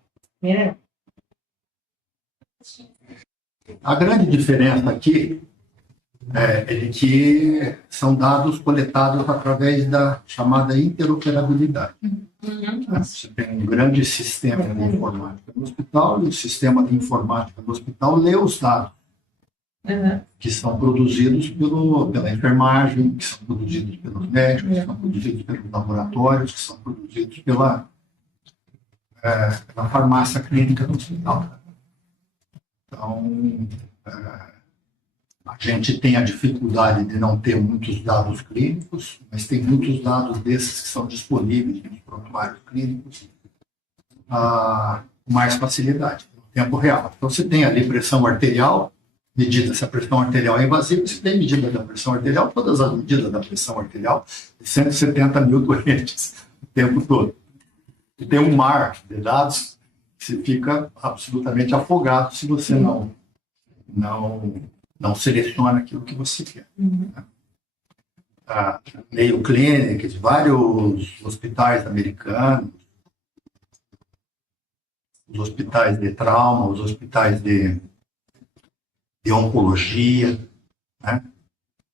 A grande diferença aqui é de que são dados coletados através da chamada interoperabilidade. Você tem um grande sistema de informática no hospital e o sistema de informática do hospital lê os dados que são produzidos pela enfermagem, que são produzidos pelos médicos, que são produzidos pelos laboratórios, que são produzidos pela farmácia clínica do hospital. Então, a gente tem a dificuldade de não ter muitos dados clínicos, mas tem muitos dados desses que são disponíveis nos prontuários clínicos com mais facilidade, no tempo real. Então, você tem ali pressão arterial, medida se a pressão arterial é invasiva, você tem medida da pressão arterial, todas as medidas da pressão arterial, de 170 mil doentes o tempo todo. E tem um mar de dados que você fica absolutamente afogado se você não seleciona aquilo que você quer. A Mayo Clinic, de vários hospitais americanos, os hospitais de trauma, os hospitais de oncologia, né?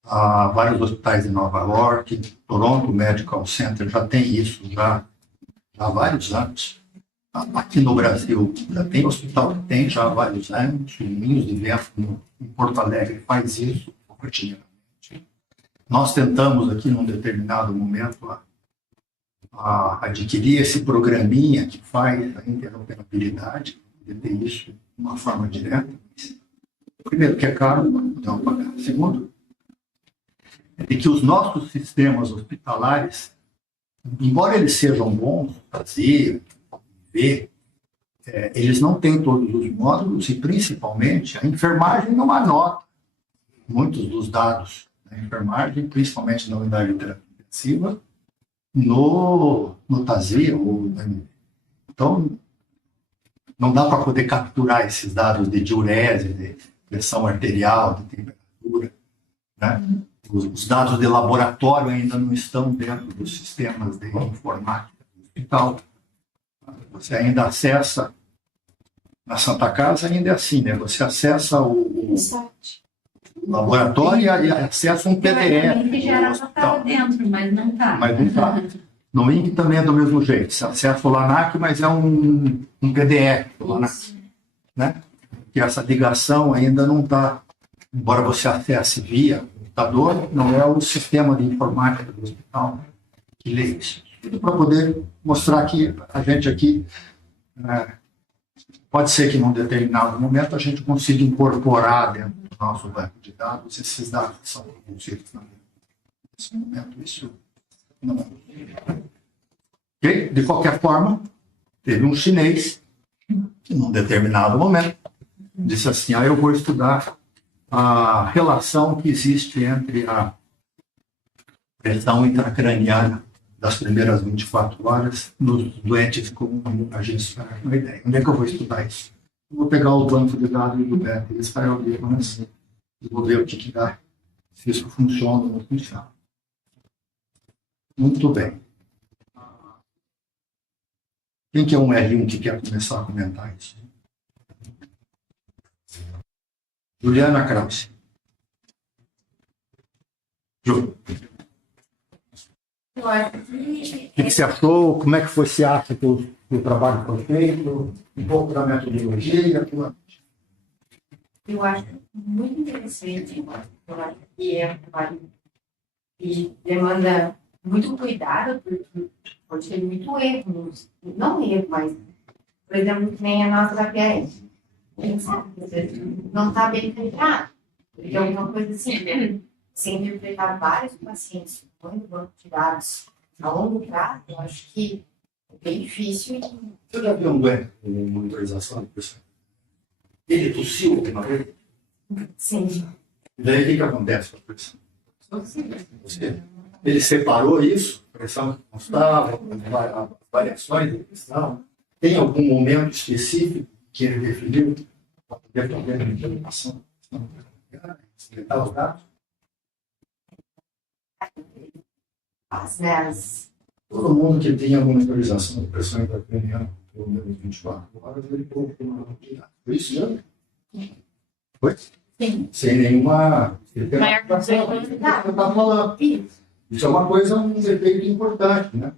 Vários hospitais de Nova York, Toronto Medical Center já tem isso já há vários anos. Aqui no Brasil já tem hospital que tem já há vários anos, o Moinhos de Vento em Porto Alegre faz isso rotineiramente. Nós tentamos aqui num determinado momento a adquirir esse programinha que faz a interoperabilidade, de ter isso de uma forma direta. Primeiro, que é caro, não podemos pagar. Segundo, é que os nossos sistemas hospitalares, embora eles sejam bons, fazer, ver, eles não têm todos os módulos e, principalmente, a enfermagem não anota muitos dos dados da enfermagem, principalmente na unidade de terapia intensiva, no TASI. Então, não dá para poder capturar esses dados de diurese, de pressão arterial, de temperatura, né? Os dados de laboratório ainda não estão dentro dos sistemas de informática do hospital. Você ainda acessa, na Santa Casa ainda é assim, né? Você acessa o laboratório e acessa um PDF. Que já era para dentro, mas não está. Mas não está. No INC também é do mesmo jeito. Você acessa o LANAC, mas é um PDF do LANAC, né? Que essa ligação ainda não está, embora você acesse via computador, não é o sistema de informática do hospital que lê isso. Para poder mostrar que a gente aqui, pode ser que num determinado momento a gente consiga incorporar dentro do nosso banco de dados esses dados que são produzidos também. Nesse momento, isso não é. Okay? De qualquer forma, teve um chinês que, num determinado momento, disse assim: eu vou estudar a relação que existe entre a pressão intracraniana das primeiras 24 horas nos doentes com agência paranoideia. Onde é que eu vou estudar isso? Eu vou pegar o banco de dados do BET de Israel Livres e vou ver o que dá, se isso funciona ou não funciona. Muito bem. Quem que é um R1 que quer começar a comentar isso? Juliana Krause. Ju. Eu acho O que você achou? Como é que foi? Você acha que o trabalho foi feito? Um pouco da metodologia? eu acho muito interessante. Eu acho que é um trabalho que demanda muito cuidado, porque pode ter muito erro, não erro, mas, por exemplo, que nem a nossa API. A gente sabe que às vezes não está bem treinado. Porque é uma coisa assim, se interpretar vários pacientes no banco de dados a longo prazo, eu acho que é bem difícil. Você já viu um web com monitorização de pressão? Ele tossiu alguma vez? Sim. E daí o que acontece com a pressão? Ele separou isso, a pressão que constava, as variações de pressão. Tem algum momento específico que ele definiu para poder fazer a implementação? Explicar os dados? Todo mundo que tem a monitorização de pressão intracraniana por menos 24 horas, ele colocou uma quantidade. Foi isso já? Foi? Sim. Sem nenhuma... Maior Isso é uma coisa, um efeito importante, né?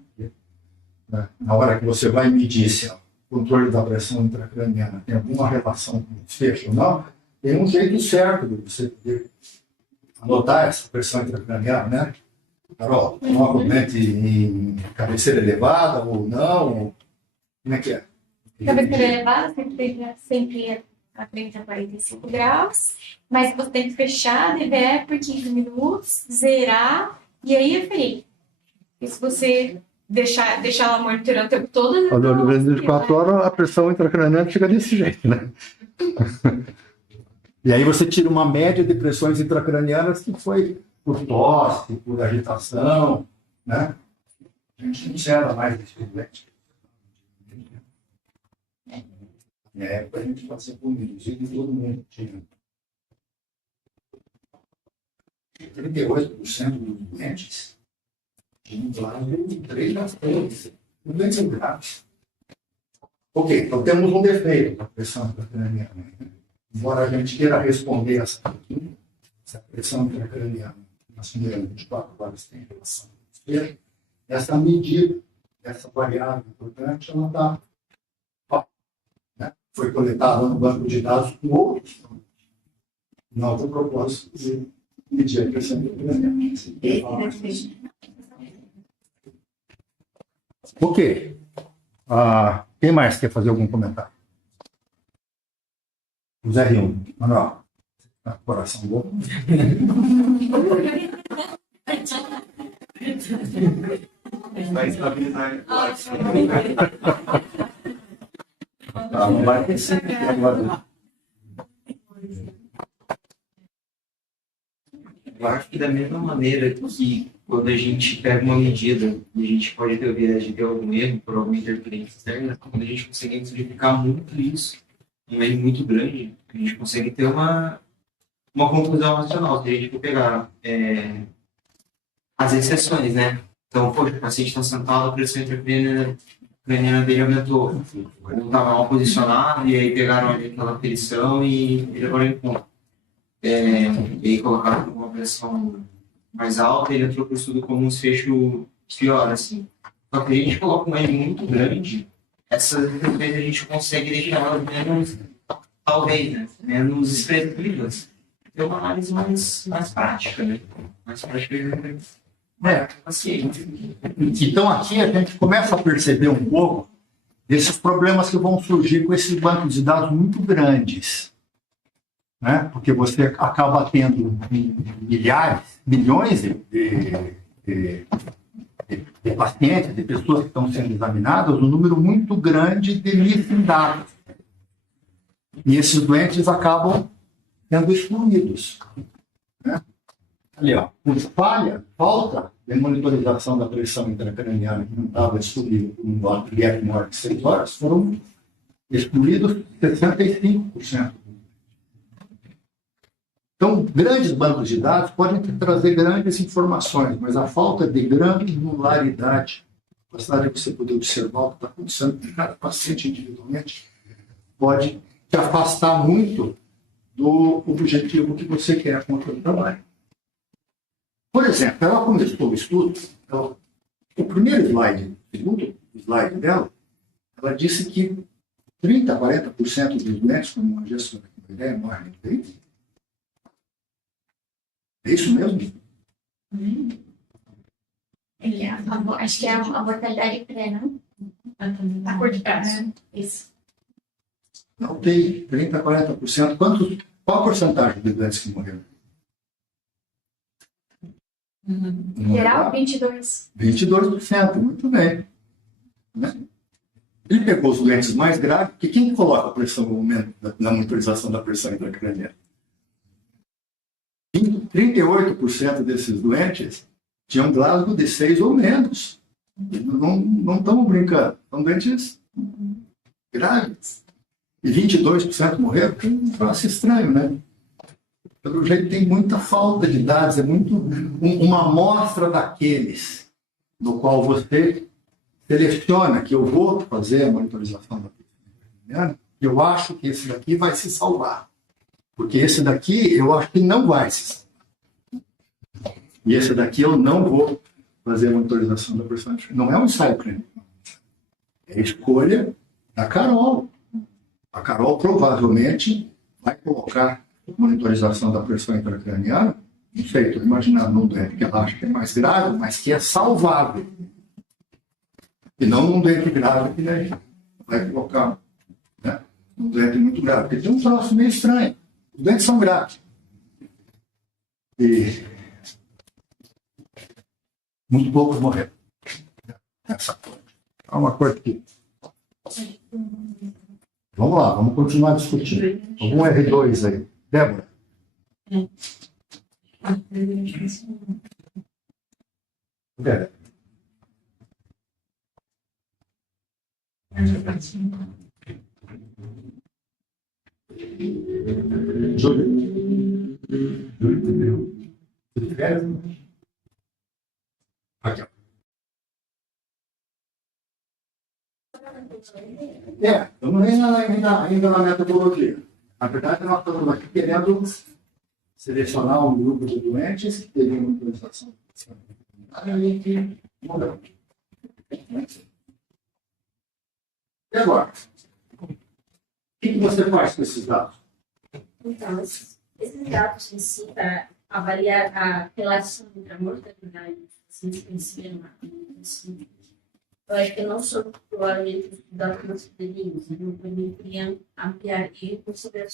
Na hora que você vai medir se o controle da pressão intracraniana tem alguma relação com o desfecho ou não, tem um jeito certo de você poder anotar essa pressão intracraniana, né? Carol, provavelmente em cabeceira elevada ou não? Como é que é? Cabeceira elevada, sempre a 30 a 45 graus, mas você tem que fechar, dever por 15 minutos, zerar e aí aferir. E se você deixar ela monitorando o tempo todo... Às vezes, 24 horas, a pressão intracraniana fica desse jeito, né? E aí você tira uma média de pressões intracranianas que foi por tosse, por agitação, né? A gente não zera mais desse doente. Na época a gente fazia por medida e todo mundo tinha. 38% dos doentes tinham plasma de 3 a 3. Doentes graves. Ok, então temos um defeito da pressão intracraniana. Embora a gente queira responder essa pergunta, se a pressão intracraniana nas primeiras 24 horas tem relação com o desfecho, essa medida, essa variável importante, ela está. Foi coletada no banco de dados com outros, não com o propósito de medir a pressão intracraniana. Ok. Quem mais quer fazer algum comentário? O Zé R1. Manuel. Coração bom. Vai estabilizar o coração. Não vai pensar agora. Eu acho que da mesma maneira que quando a gente pega uma medida e a gente pode ter o viés de ter algum erro por alguma interferência externa, quando a gente consegue simplificar muito isso, um erro muito grande, a gente consegue ter uma conclusão racional. Se a gente for pegar as exceções, né? Então, poxa, o paciente está sentado, a pressão intracraniana dele aumentou. Ele estava mal posicionado, e aí pegaram ali aquela aferição e levaram em conta. E aí colocaram uma pressão mais alta, ele entrou para o estudo como um desfecho pior, assim. Só que a gente coloca um N muito grande, essas interferências a gente consegue deixar elas menos, talvez, né? Menos expressivas. É uma análise mais prática, né? Mais prática de paciente. Então, aqui a gente começa a perceber um pouco desses problemas que vão surgir com esses bancos de dados muito grandes. Né? Porque você acaba tendo milhares, milhões de pacientes, de pessoas que estão sendo examinadas, um número muito grande de missing dados. E esses doentes acabam sendo excluídos. Né? Ali, ó, por falta de monitorização da pressão intracraniana que não estava disponível por um gap maior de 6 horas, foram excluídos 65%. Então, grandes bancos de dados podem trazer grandes informações, mas a falta de granularidade, a capacidade de você poder observar o que está acontecendo com cada paciente individualmente, pode te afastar muito do objetivo que você quer com o seu trabalho. Por exemplo, ela começou o estudo, o primeiro slide, o segundo slide dela, ela disse que 30% a 40% dos doentes com uma gestão da ideia morrem de AIDS. É isso mesmo? Acho que é a mortalidade pré, não? A curto prazo. Isso. Não tem 30% a 40%. Qual a porcentagem de doentes que morreram? Geral, 22%. 22%, muito bem. Né? Ele pegou os doentes mais graves, porque quem coloca a pressão no momento na monitorização da pressão intracraniana? 38% desses doentes tinham Glasgow de 6 ou menos. Não estamos brincando, são doentes graves. E 22% morreram, que é um troço estranho, né? Pelo jeito tem muita falta de dados, é muito uma amostra daqueles no qual você seleciona que eu vou fazer a monitorização da pressão. Eu acho que esse daqui vai se salvar. Porque esse daqui eu acho que não vai se salvar. E esse daqui eu não vou fazer a monitorização da pressão. Não é um ensaio clínico. É a escolha da Carol. A Carol provavelmente vai colocar monitorização da pressão intracraniana, não sei, estou imaginando um doente que ela acha que é mais grave, mas que é salvável. E não um doente grave que a gente vai colocar, né? Um doente muito grave, porque tem um troço meio estranho. Os doentes são graves. E muito poucos morreram. Essa coisa. Há uma coisa aqui. Vamos lá, vamos continuar discutindo. Algum R2 aí. Débora. Débora. Júlio. Júlio. Aqui, ó. Estamos ainda na metodologia. Na verdade, nós estamos aqui querendo selecionar um grupo de doentes que teriam uma autorização e que morreram. E agora? O que você faz com esses dados? Então, esses dados em si, para avaliar a relação entre a mortalidade e o eu acho que não só provavelmente os dados que nós teríamos, não poderiam ampliar e considerar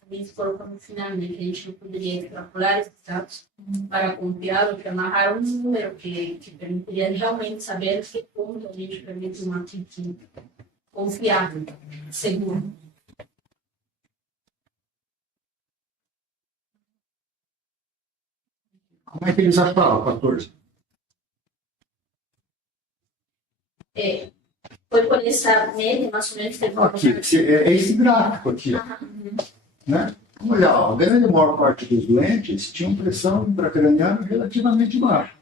também se colocou no final, né, que a gente não poderia extrapolar esses dados para confiar ou para amarrar um número que permitiria realmente saber que ponto a gente permite uma atitude confiável, segura. Como é que eles acharam 14? Foi por essa média, mais ou menos, Aqui, é esse gráfico aqui. Ó, né? Vamos olhar, ó, a grande maior parte dos doentes tinham pressão intracraniana relativamente baixa.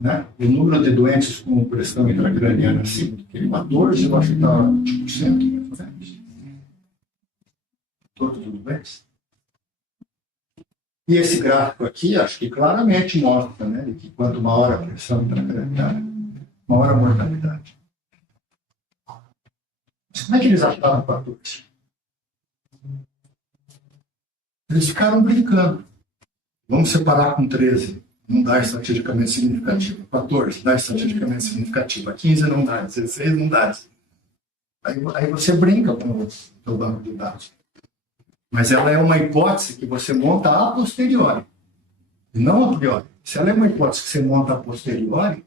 Né? O número de doentes com pressão intracraniana acima daquele 14, eu acho que está 20%, né? Todos os doentes. E esse gráfico aqui, acho que claramente mostra, né, que quanto maior a pressão intracraniana, maior a mortalidade. Mas como é que eles acharam 14? Eles ficaram brincando. Vamos separar com 13. Não dá estatisticamente significativo. 14 dá estatisticamente significativo. 15 não dá. 16 não dá. Aí você brinca com o seu banco de dados. Mas ela é uma hipótese que você monta a posteriori. E não a priori. Se ela é uma hipótese que você monta a posteriori,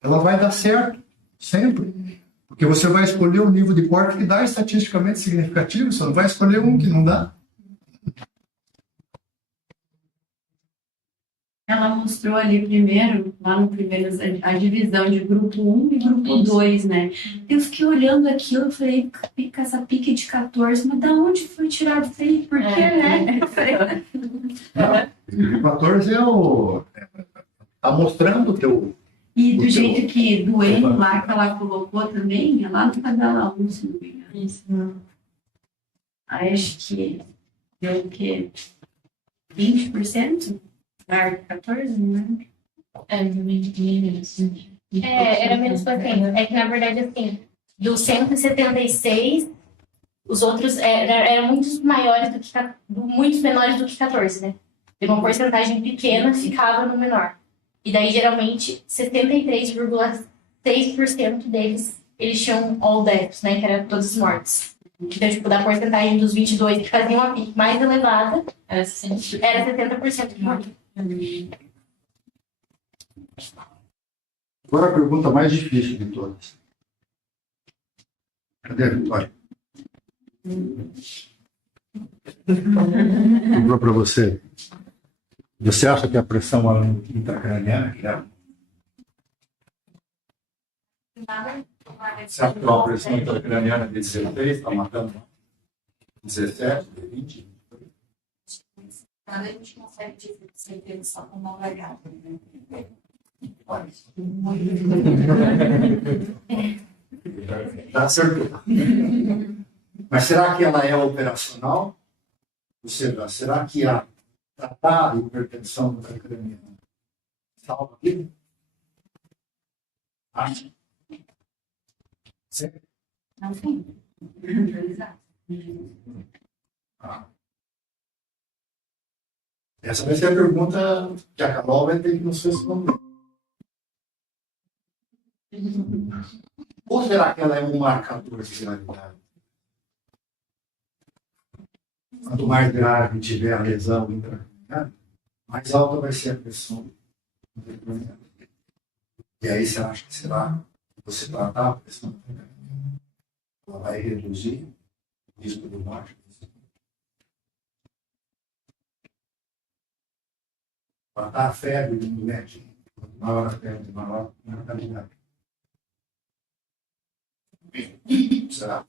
ela vai dar certo. Sempre. Porque você vai escolher o nível de corte que dá estatisticamente significativo. Você não vai escolher um que não dá. Ela mostrou ali primeiro, lá no primeiro, a divisão de grupo 1 e grupo 2, né? Eu fiquei olhando aquilo e falei, essa pique de 14, mas da onde foi tirado isso aí? Por quê, né? Eu falei, O 14 é o... Está mostrando o teu... e do jeito que do erro lá que ela colocou também, é lá no tabela 1, se não me engano. Isso. Aí acho que deu o quê? 20%? Maior que 14, né? Era menos potente. É que, na verdade, assim, dos 176, os outros eram muitos menores do que 14, né? Teve uma porcentagem pequena, ficava no menor. E daí, geralmente, 73,6% deles, eles tinham all deaths, né? Que eram todos mortos. Então, tipo, da porcentagem dos 22 que faziam a pique mais elevada, Era 60%. era 70% que morriam. Agora a pergunta mais difícil de todas. Cadê a Vitória? Perguntou para você. Você acha que a pressão intracraniana, que é... Você acha que a pressão intracraniana de 16 está matando 17, 20? Nada a gente consegue dizer com certeza só com uma variável, né? Tá certo. Mas será que ela é operacional? Ou seja, será que tratar a hipertensão intracraniana salva a vida? Acha? Sim. Não, sim. Essa vai ser a pergunta que a Carol vai ter que nos responder. Ou será que ela é um marcador de gravidade? Quanto mais grave tiver a lesão intracraniana, mais alta vai ser a pressão intracraniana. E aí você acha que será que você tratar a pressão intracraniana, ela vai reduzir o risco de morte? Tratar a febre do doente, maior a febre, maior a mortalidade. Será?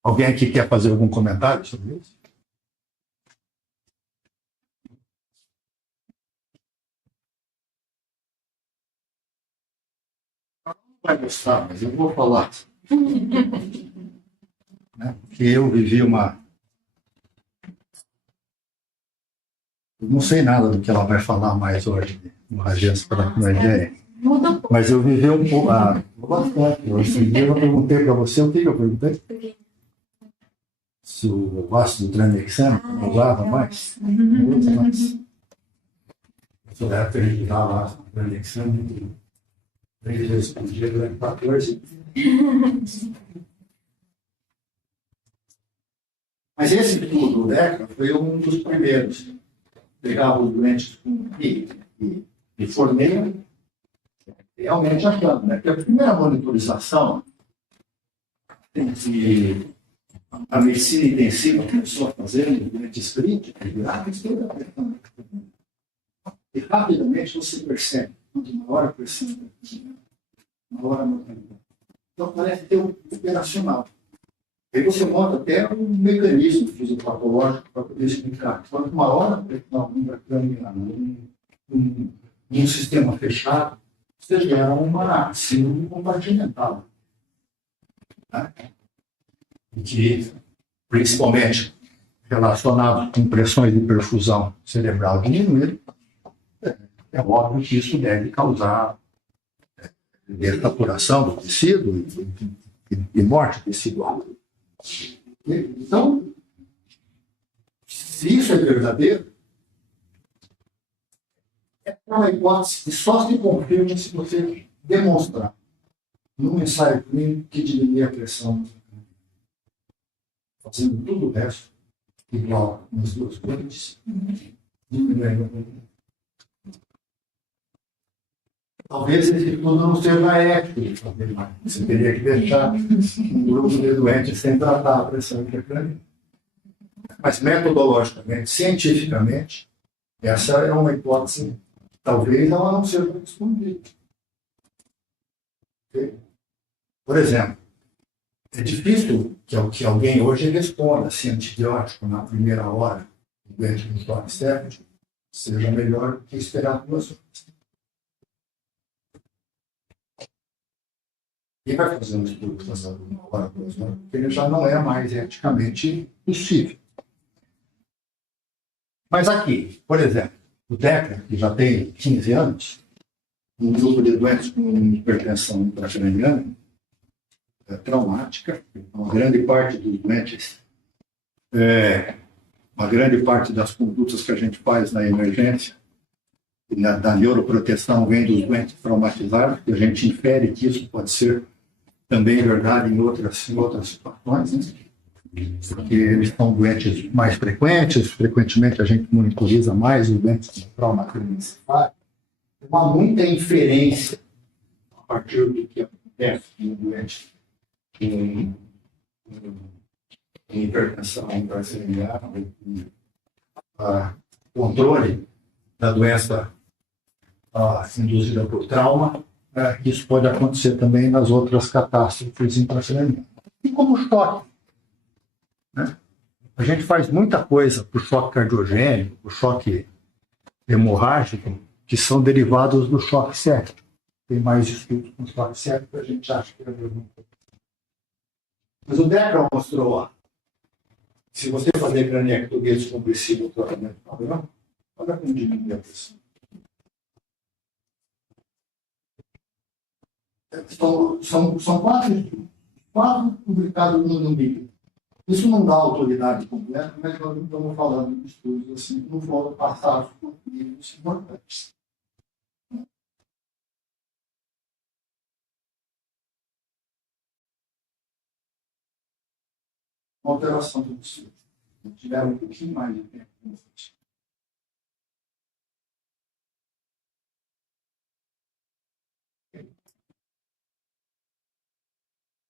Alguém aqui quer fazer algum comentário sobre isso? Não vai gostar, mas eu vou falar. Né? Porque eu vivi uma... Eu não sei nada do que ela vai falar mais hoje, uma agência para a ideia. Mas eu vivi um pouco. Bastante. Esse dia eu perguntei para você o que eu perguntei? Se o ácido tranexâmico usava mais? Não usa mais. Eu era para ele usar o ácido tranexâmico 3 vezes por dia durante 14 dias. Mas esse estudo do DECA foi um dos primeiros. Pegava os doentes e forneia, realmente achando, né? Porque a primeira monitorização a medicina intensiva começou a fazer doentes críticos, e rapidamente você percebe, maior a pressão, maior a mortalidade. Então parece ter um operacional. Aí você monta até um mecanismo fisiopatológico para poder explicar. Quanto maior a pressão intracraniana num sistema fechado, você gera uma síndrome compartimental. Tá? Que principalmente relacionados com pressões de perfusão cerebral diminuídas, é óbvio que isso deve causar desaturação do tecido e morte tecidual. Então, se isso é verdadeiro, é uma hipótese que só se confirma se você demonstrar num ensaio clínico que diminui a pressão, fazendo tudo o resto igual nas duas frentes, diminuindo a pressão. Talvez esse estudo não seja ético de fazer mais. Você teria que deixar um grupo de doentes sem tratar a pressão intracraniana. Mas metodologicamente, cientificamente, essa é uma hipótese, talvez ela não seja respondida. Okay? Por exemplo, é difícil que alguém hoje responda se antibiótico na primeira hora do doente no toque séptico seja melhor do que esperar 2 horas. Quem vai fazer um estudo passado 1 hora, 2 horas, porque ele já não é mais eticamente possível. Mas aqui, por exemplo, o DECA, que já tem 15 anos, um grupo de doentes com hipertensão intracraniana traumática, uma grande parte dos doentes, uma grande parte das condutas que a gente faz na emergência, da neuroproteção, vem dos doentes traumatizados, e a gente infere que isso pode ser também verdade em outras situações, né? Porque eles são doentes mais frequentes, frequentemente a gente monitoriza mais os doentes com trauma cranioencefálico. Há muita inferência a partir do que acontece no doente em hipertensão intracraniana, controle da doença induzida por trauma. Isso pode acontecer também nas outras catástrofes intracranianas. E como choque, né? A gente faz muita coisa para o choque cardiogênico, para o choque hemorrágico, que são derivados do choque séptico. Tem mais estudos com choque séptico, a gente acha que é a mesma coisa. Mas o DECA mostrou, se você fazer craniectomia descompressiva ou tratamento padrão, olha como diminui a pressão. São 4 publicados no Bíblia. Isso não dá autoridade completa, mas nós estamos falando de estudos assim, que não foram passados por livros importantes. Uma alteração do estudo. Tiveram um pouquinho mais de tempo.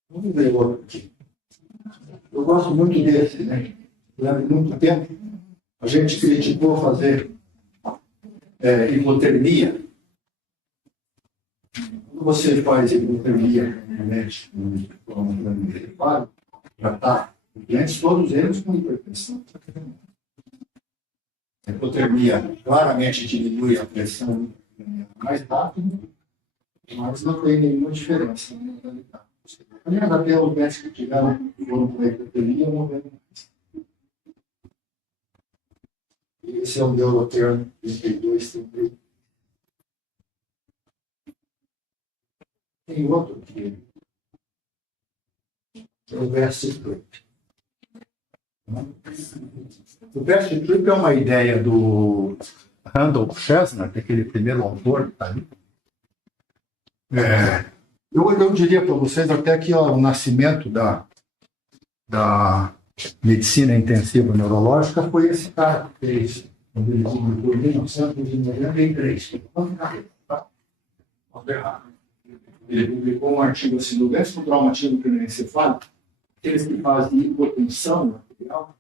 Vamos ver outro aqui. Eu gosto muito desse, né? Durante muito tempo, a gente criticou fazer hipotermia. Quando você faz hipotermia, realmente, já está, todos eles com hipertensão. A hipotermia claramente diminui a pressão mais rápido, mas não tem nenhuma diferença na realidade. Aliás, até os médicos que tiveram foram para a hipotermia morreram mais. Esse é o Neuroterm 32, 38. Tem outro que é o Best Trip. O Best Trip é uma ideia do Randolph Chestnut, aquele primeiro autor que está ali. Eu diria para vocês até que o nascimento da medicina intensiva neurológica foi esse cara que fez, quando ele publicou em 1993. Ele publicou um artigo assim, no décimo traumatismo cranioencefálico, aqueles que fazem hipotensão arterial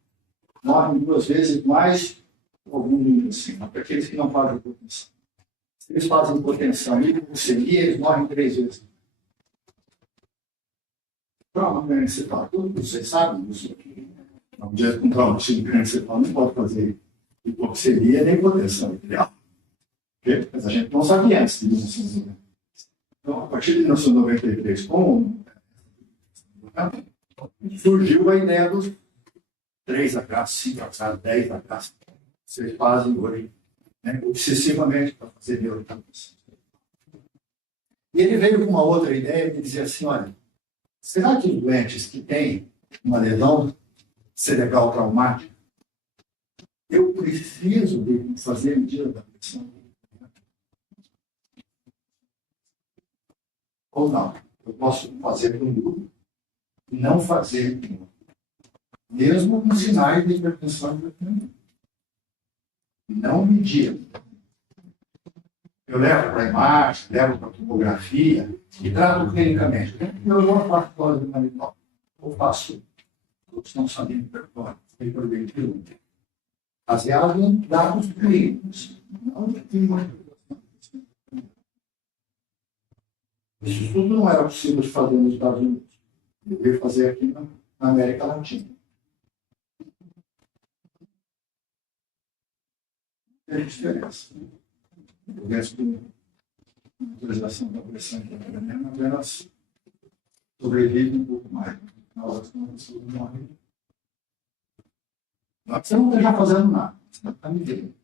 morrem 2 vezes mais algum número assim, aqueles que não fazem hipotensão. Se eles fazem hipotensão e hipoxemia, eles morrem 3 vezes. Trauma cranioencefálico, vocês sabem disso aqui. Um dia com traumatismo cranioencefálico não pode fazer hipoxemia nem hipotensão arterial. Okay? Mas a gente não sabia antes de 1990. Então, a partir de 1993, surgiu a ideia dos 3H, 5H, 10H, vocês fazem hoje, né, obsessivamente para fazer neurotransmissão. E ele veio com uma outra ideia de dizer assim, olha, será que os doentes que têm uma lesão cerebral traumática, eu preciso de fazer medida da pressão? Ou não? Eu posso fazer com grupo e não fazer com outro. Mesmo com sinais de hipertensão e não medir. Eu levo para a imagem, levo para a topografia e trato clinicamente. Eu não faço dose de manitol. Eu faço produção sanguínea hipertônica, hiperventil. Baseado em dados clínicos. Não clínicos. Isso tudo não era possível de fazer nos Estados Unidos. Eu veio fazer aqui na América Latina. Tem diferença. O resto da utilização da pressão intracraniana apenas sobrevive um pouco mais. Na hora que você morre. Você não esteja fazendo nada. Você está me vendo.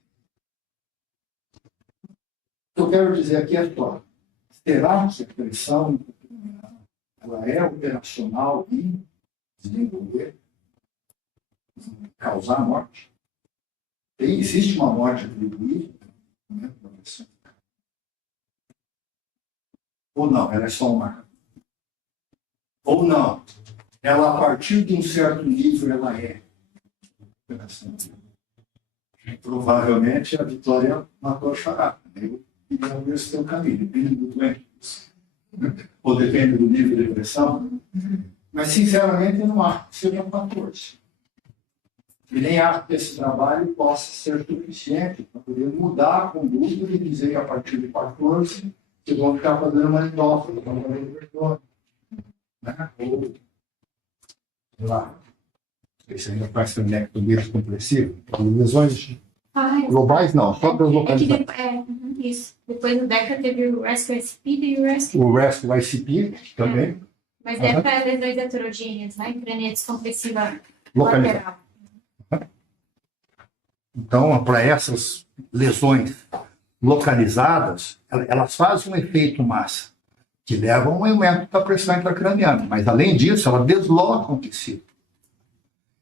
O que eu quero dizer aqui é só. Será que a pressão ela é operacional em desenvolver, causar morte? Existe uma morte atribuída, né, para a pressão? Ou não? Ela é só uma. Ou não? Ela, a partir de um certo nível, ela é operação. Provavelmente a Vitória matou a charada. Então, esse é o caminho, depende do doente, ou depende do nível de pressão, mas sinceramente eu não acho que seja 14. E nem acho que esse trabalho possa ser suficiente para poder mudar a conduta e dizer que a partir de 14 vocês vão ficar fazendo manitol, vão fazer hipertônica, né? Ou, sei lá, esse ainda faz ser nectomíase compressivo, lesões globais não, só para localizar. Isso. Depois do DECA teve o RESCUE-ICP e o RESCUE. O RESCUE-ICP também. Mas DECA é lesões heterogêneas, né? Craniates compressiva Localizar. lateral. Então, para essas lesões localizadas, elas fazem um efeito massa, que leva a um aumento da pressão intracraniana. Mas, além disso, elas deslocam o tecido.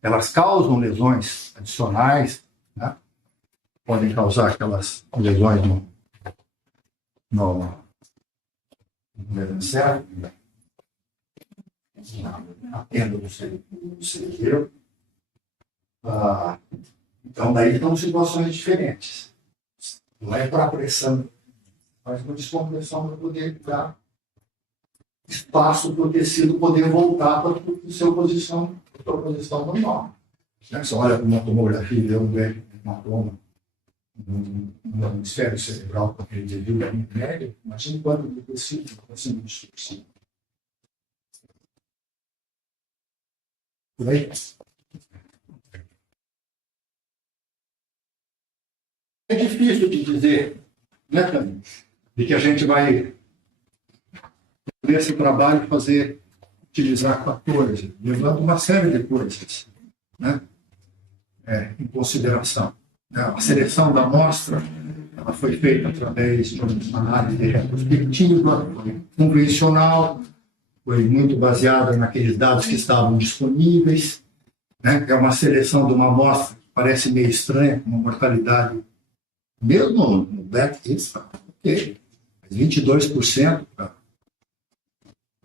Elas causam lesões adicionais, né? Podem causar aquelas lesões no cérebro, na tenda do cerebro. Então, daí são situações diferentes. Não é para pressão, mas uma descompressão para poder dar espaço para o tecido poder voltar para a sua posição normal. Você olha para uma tomografia e vê um hematoma no hemisfério cerebral com aquele desvio da linha média, imagine quanto de tecido está sendo distorcido. Por aí. É difícil de dizer, né, Tânia, de que a gente vai, nesse trabalho, utilizar 14, levando uma série de coisas, né, em consideração. A seleção da amostra ela foi feita através de uma análise retrospectiva, foi convencional, foi muito baseada naqueles dados que estavam disponíveis, né? É uma seleção de uma amostra que parece meio estranha, com uma mortalidade, mesmo no Black Kids, ok, mas 22% para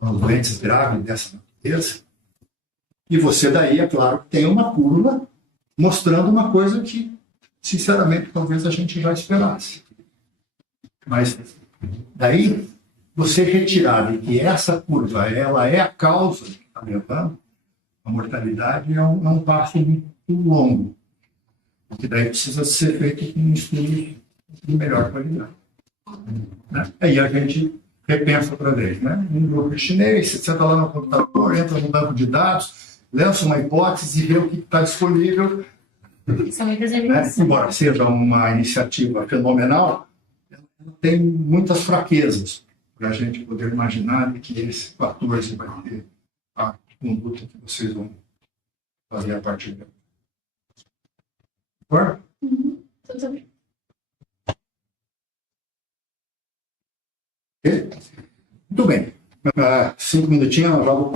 os doentes graves dessa natureza. E você daí, é claro, tem uma curva mostrando uma coisa que, sinceramente, talvez a gente já esperasse. Mas daí, você retirar de que essa curva ela é a causa que está levando a mortalidade é um passo muito longo. Porque daí precisa ser feito com um estudo de melhor qualidade. Né? Aí a gente repensa outra vez. Né? Um grupo chinês, você está lá no computador, entra no banco de dados, lança uma hipótese e vê o que está disponível. São muitas Né? evidências. Embora seja uma iniciativa fenomenal, ela tem muitas fraquezas para a gente poder imaginar que esse 14 vai ter a conduta que vocês vão fazer a partir dela. Por? Tudo bem. Muito bem. 5 minutinhos, eu já vou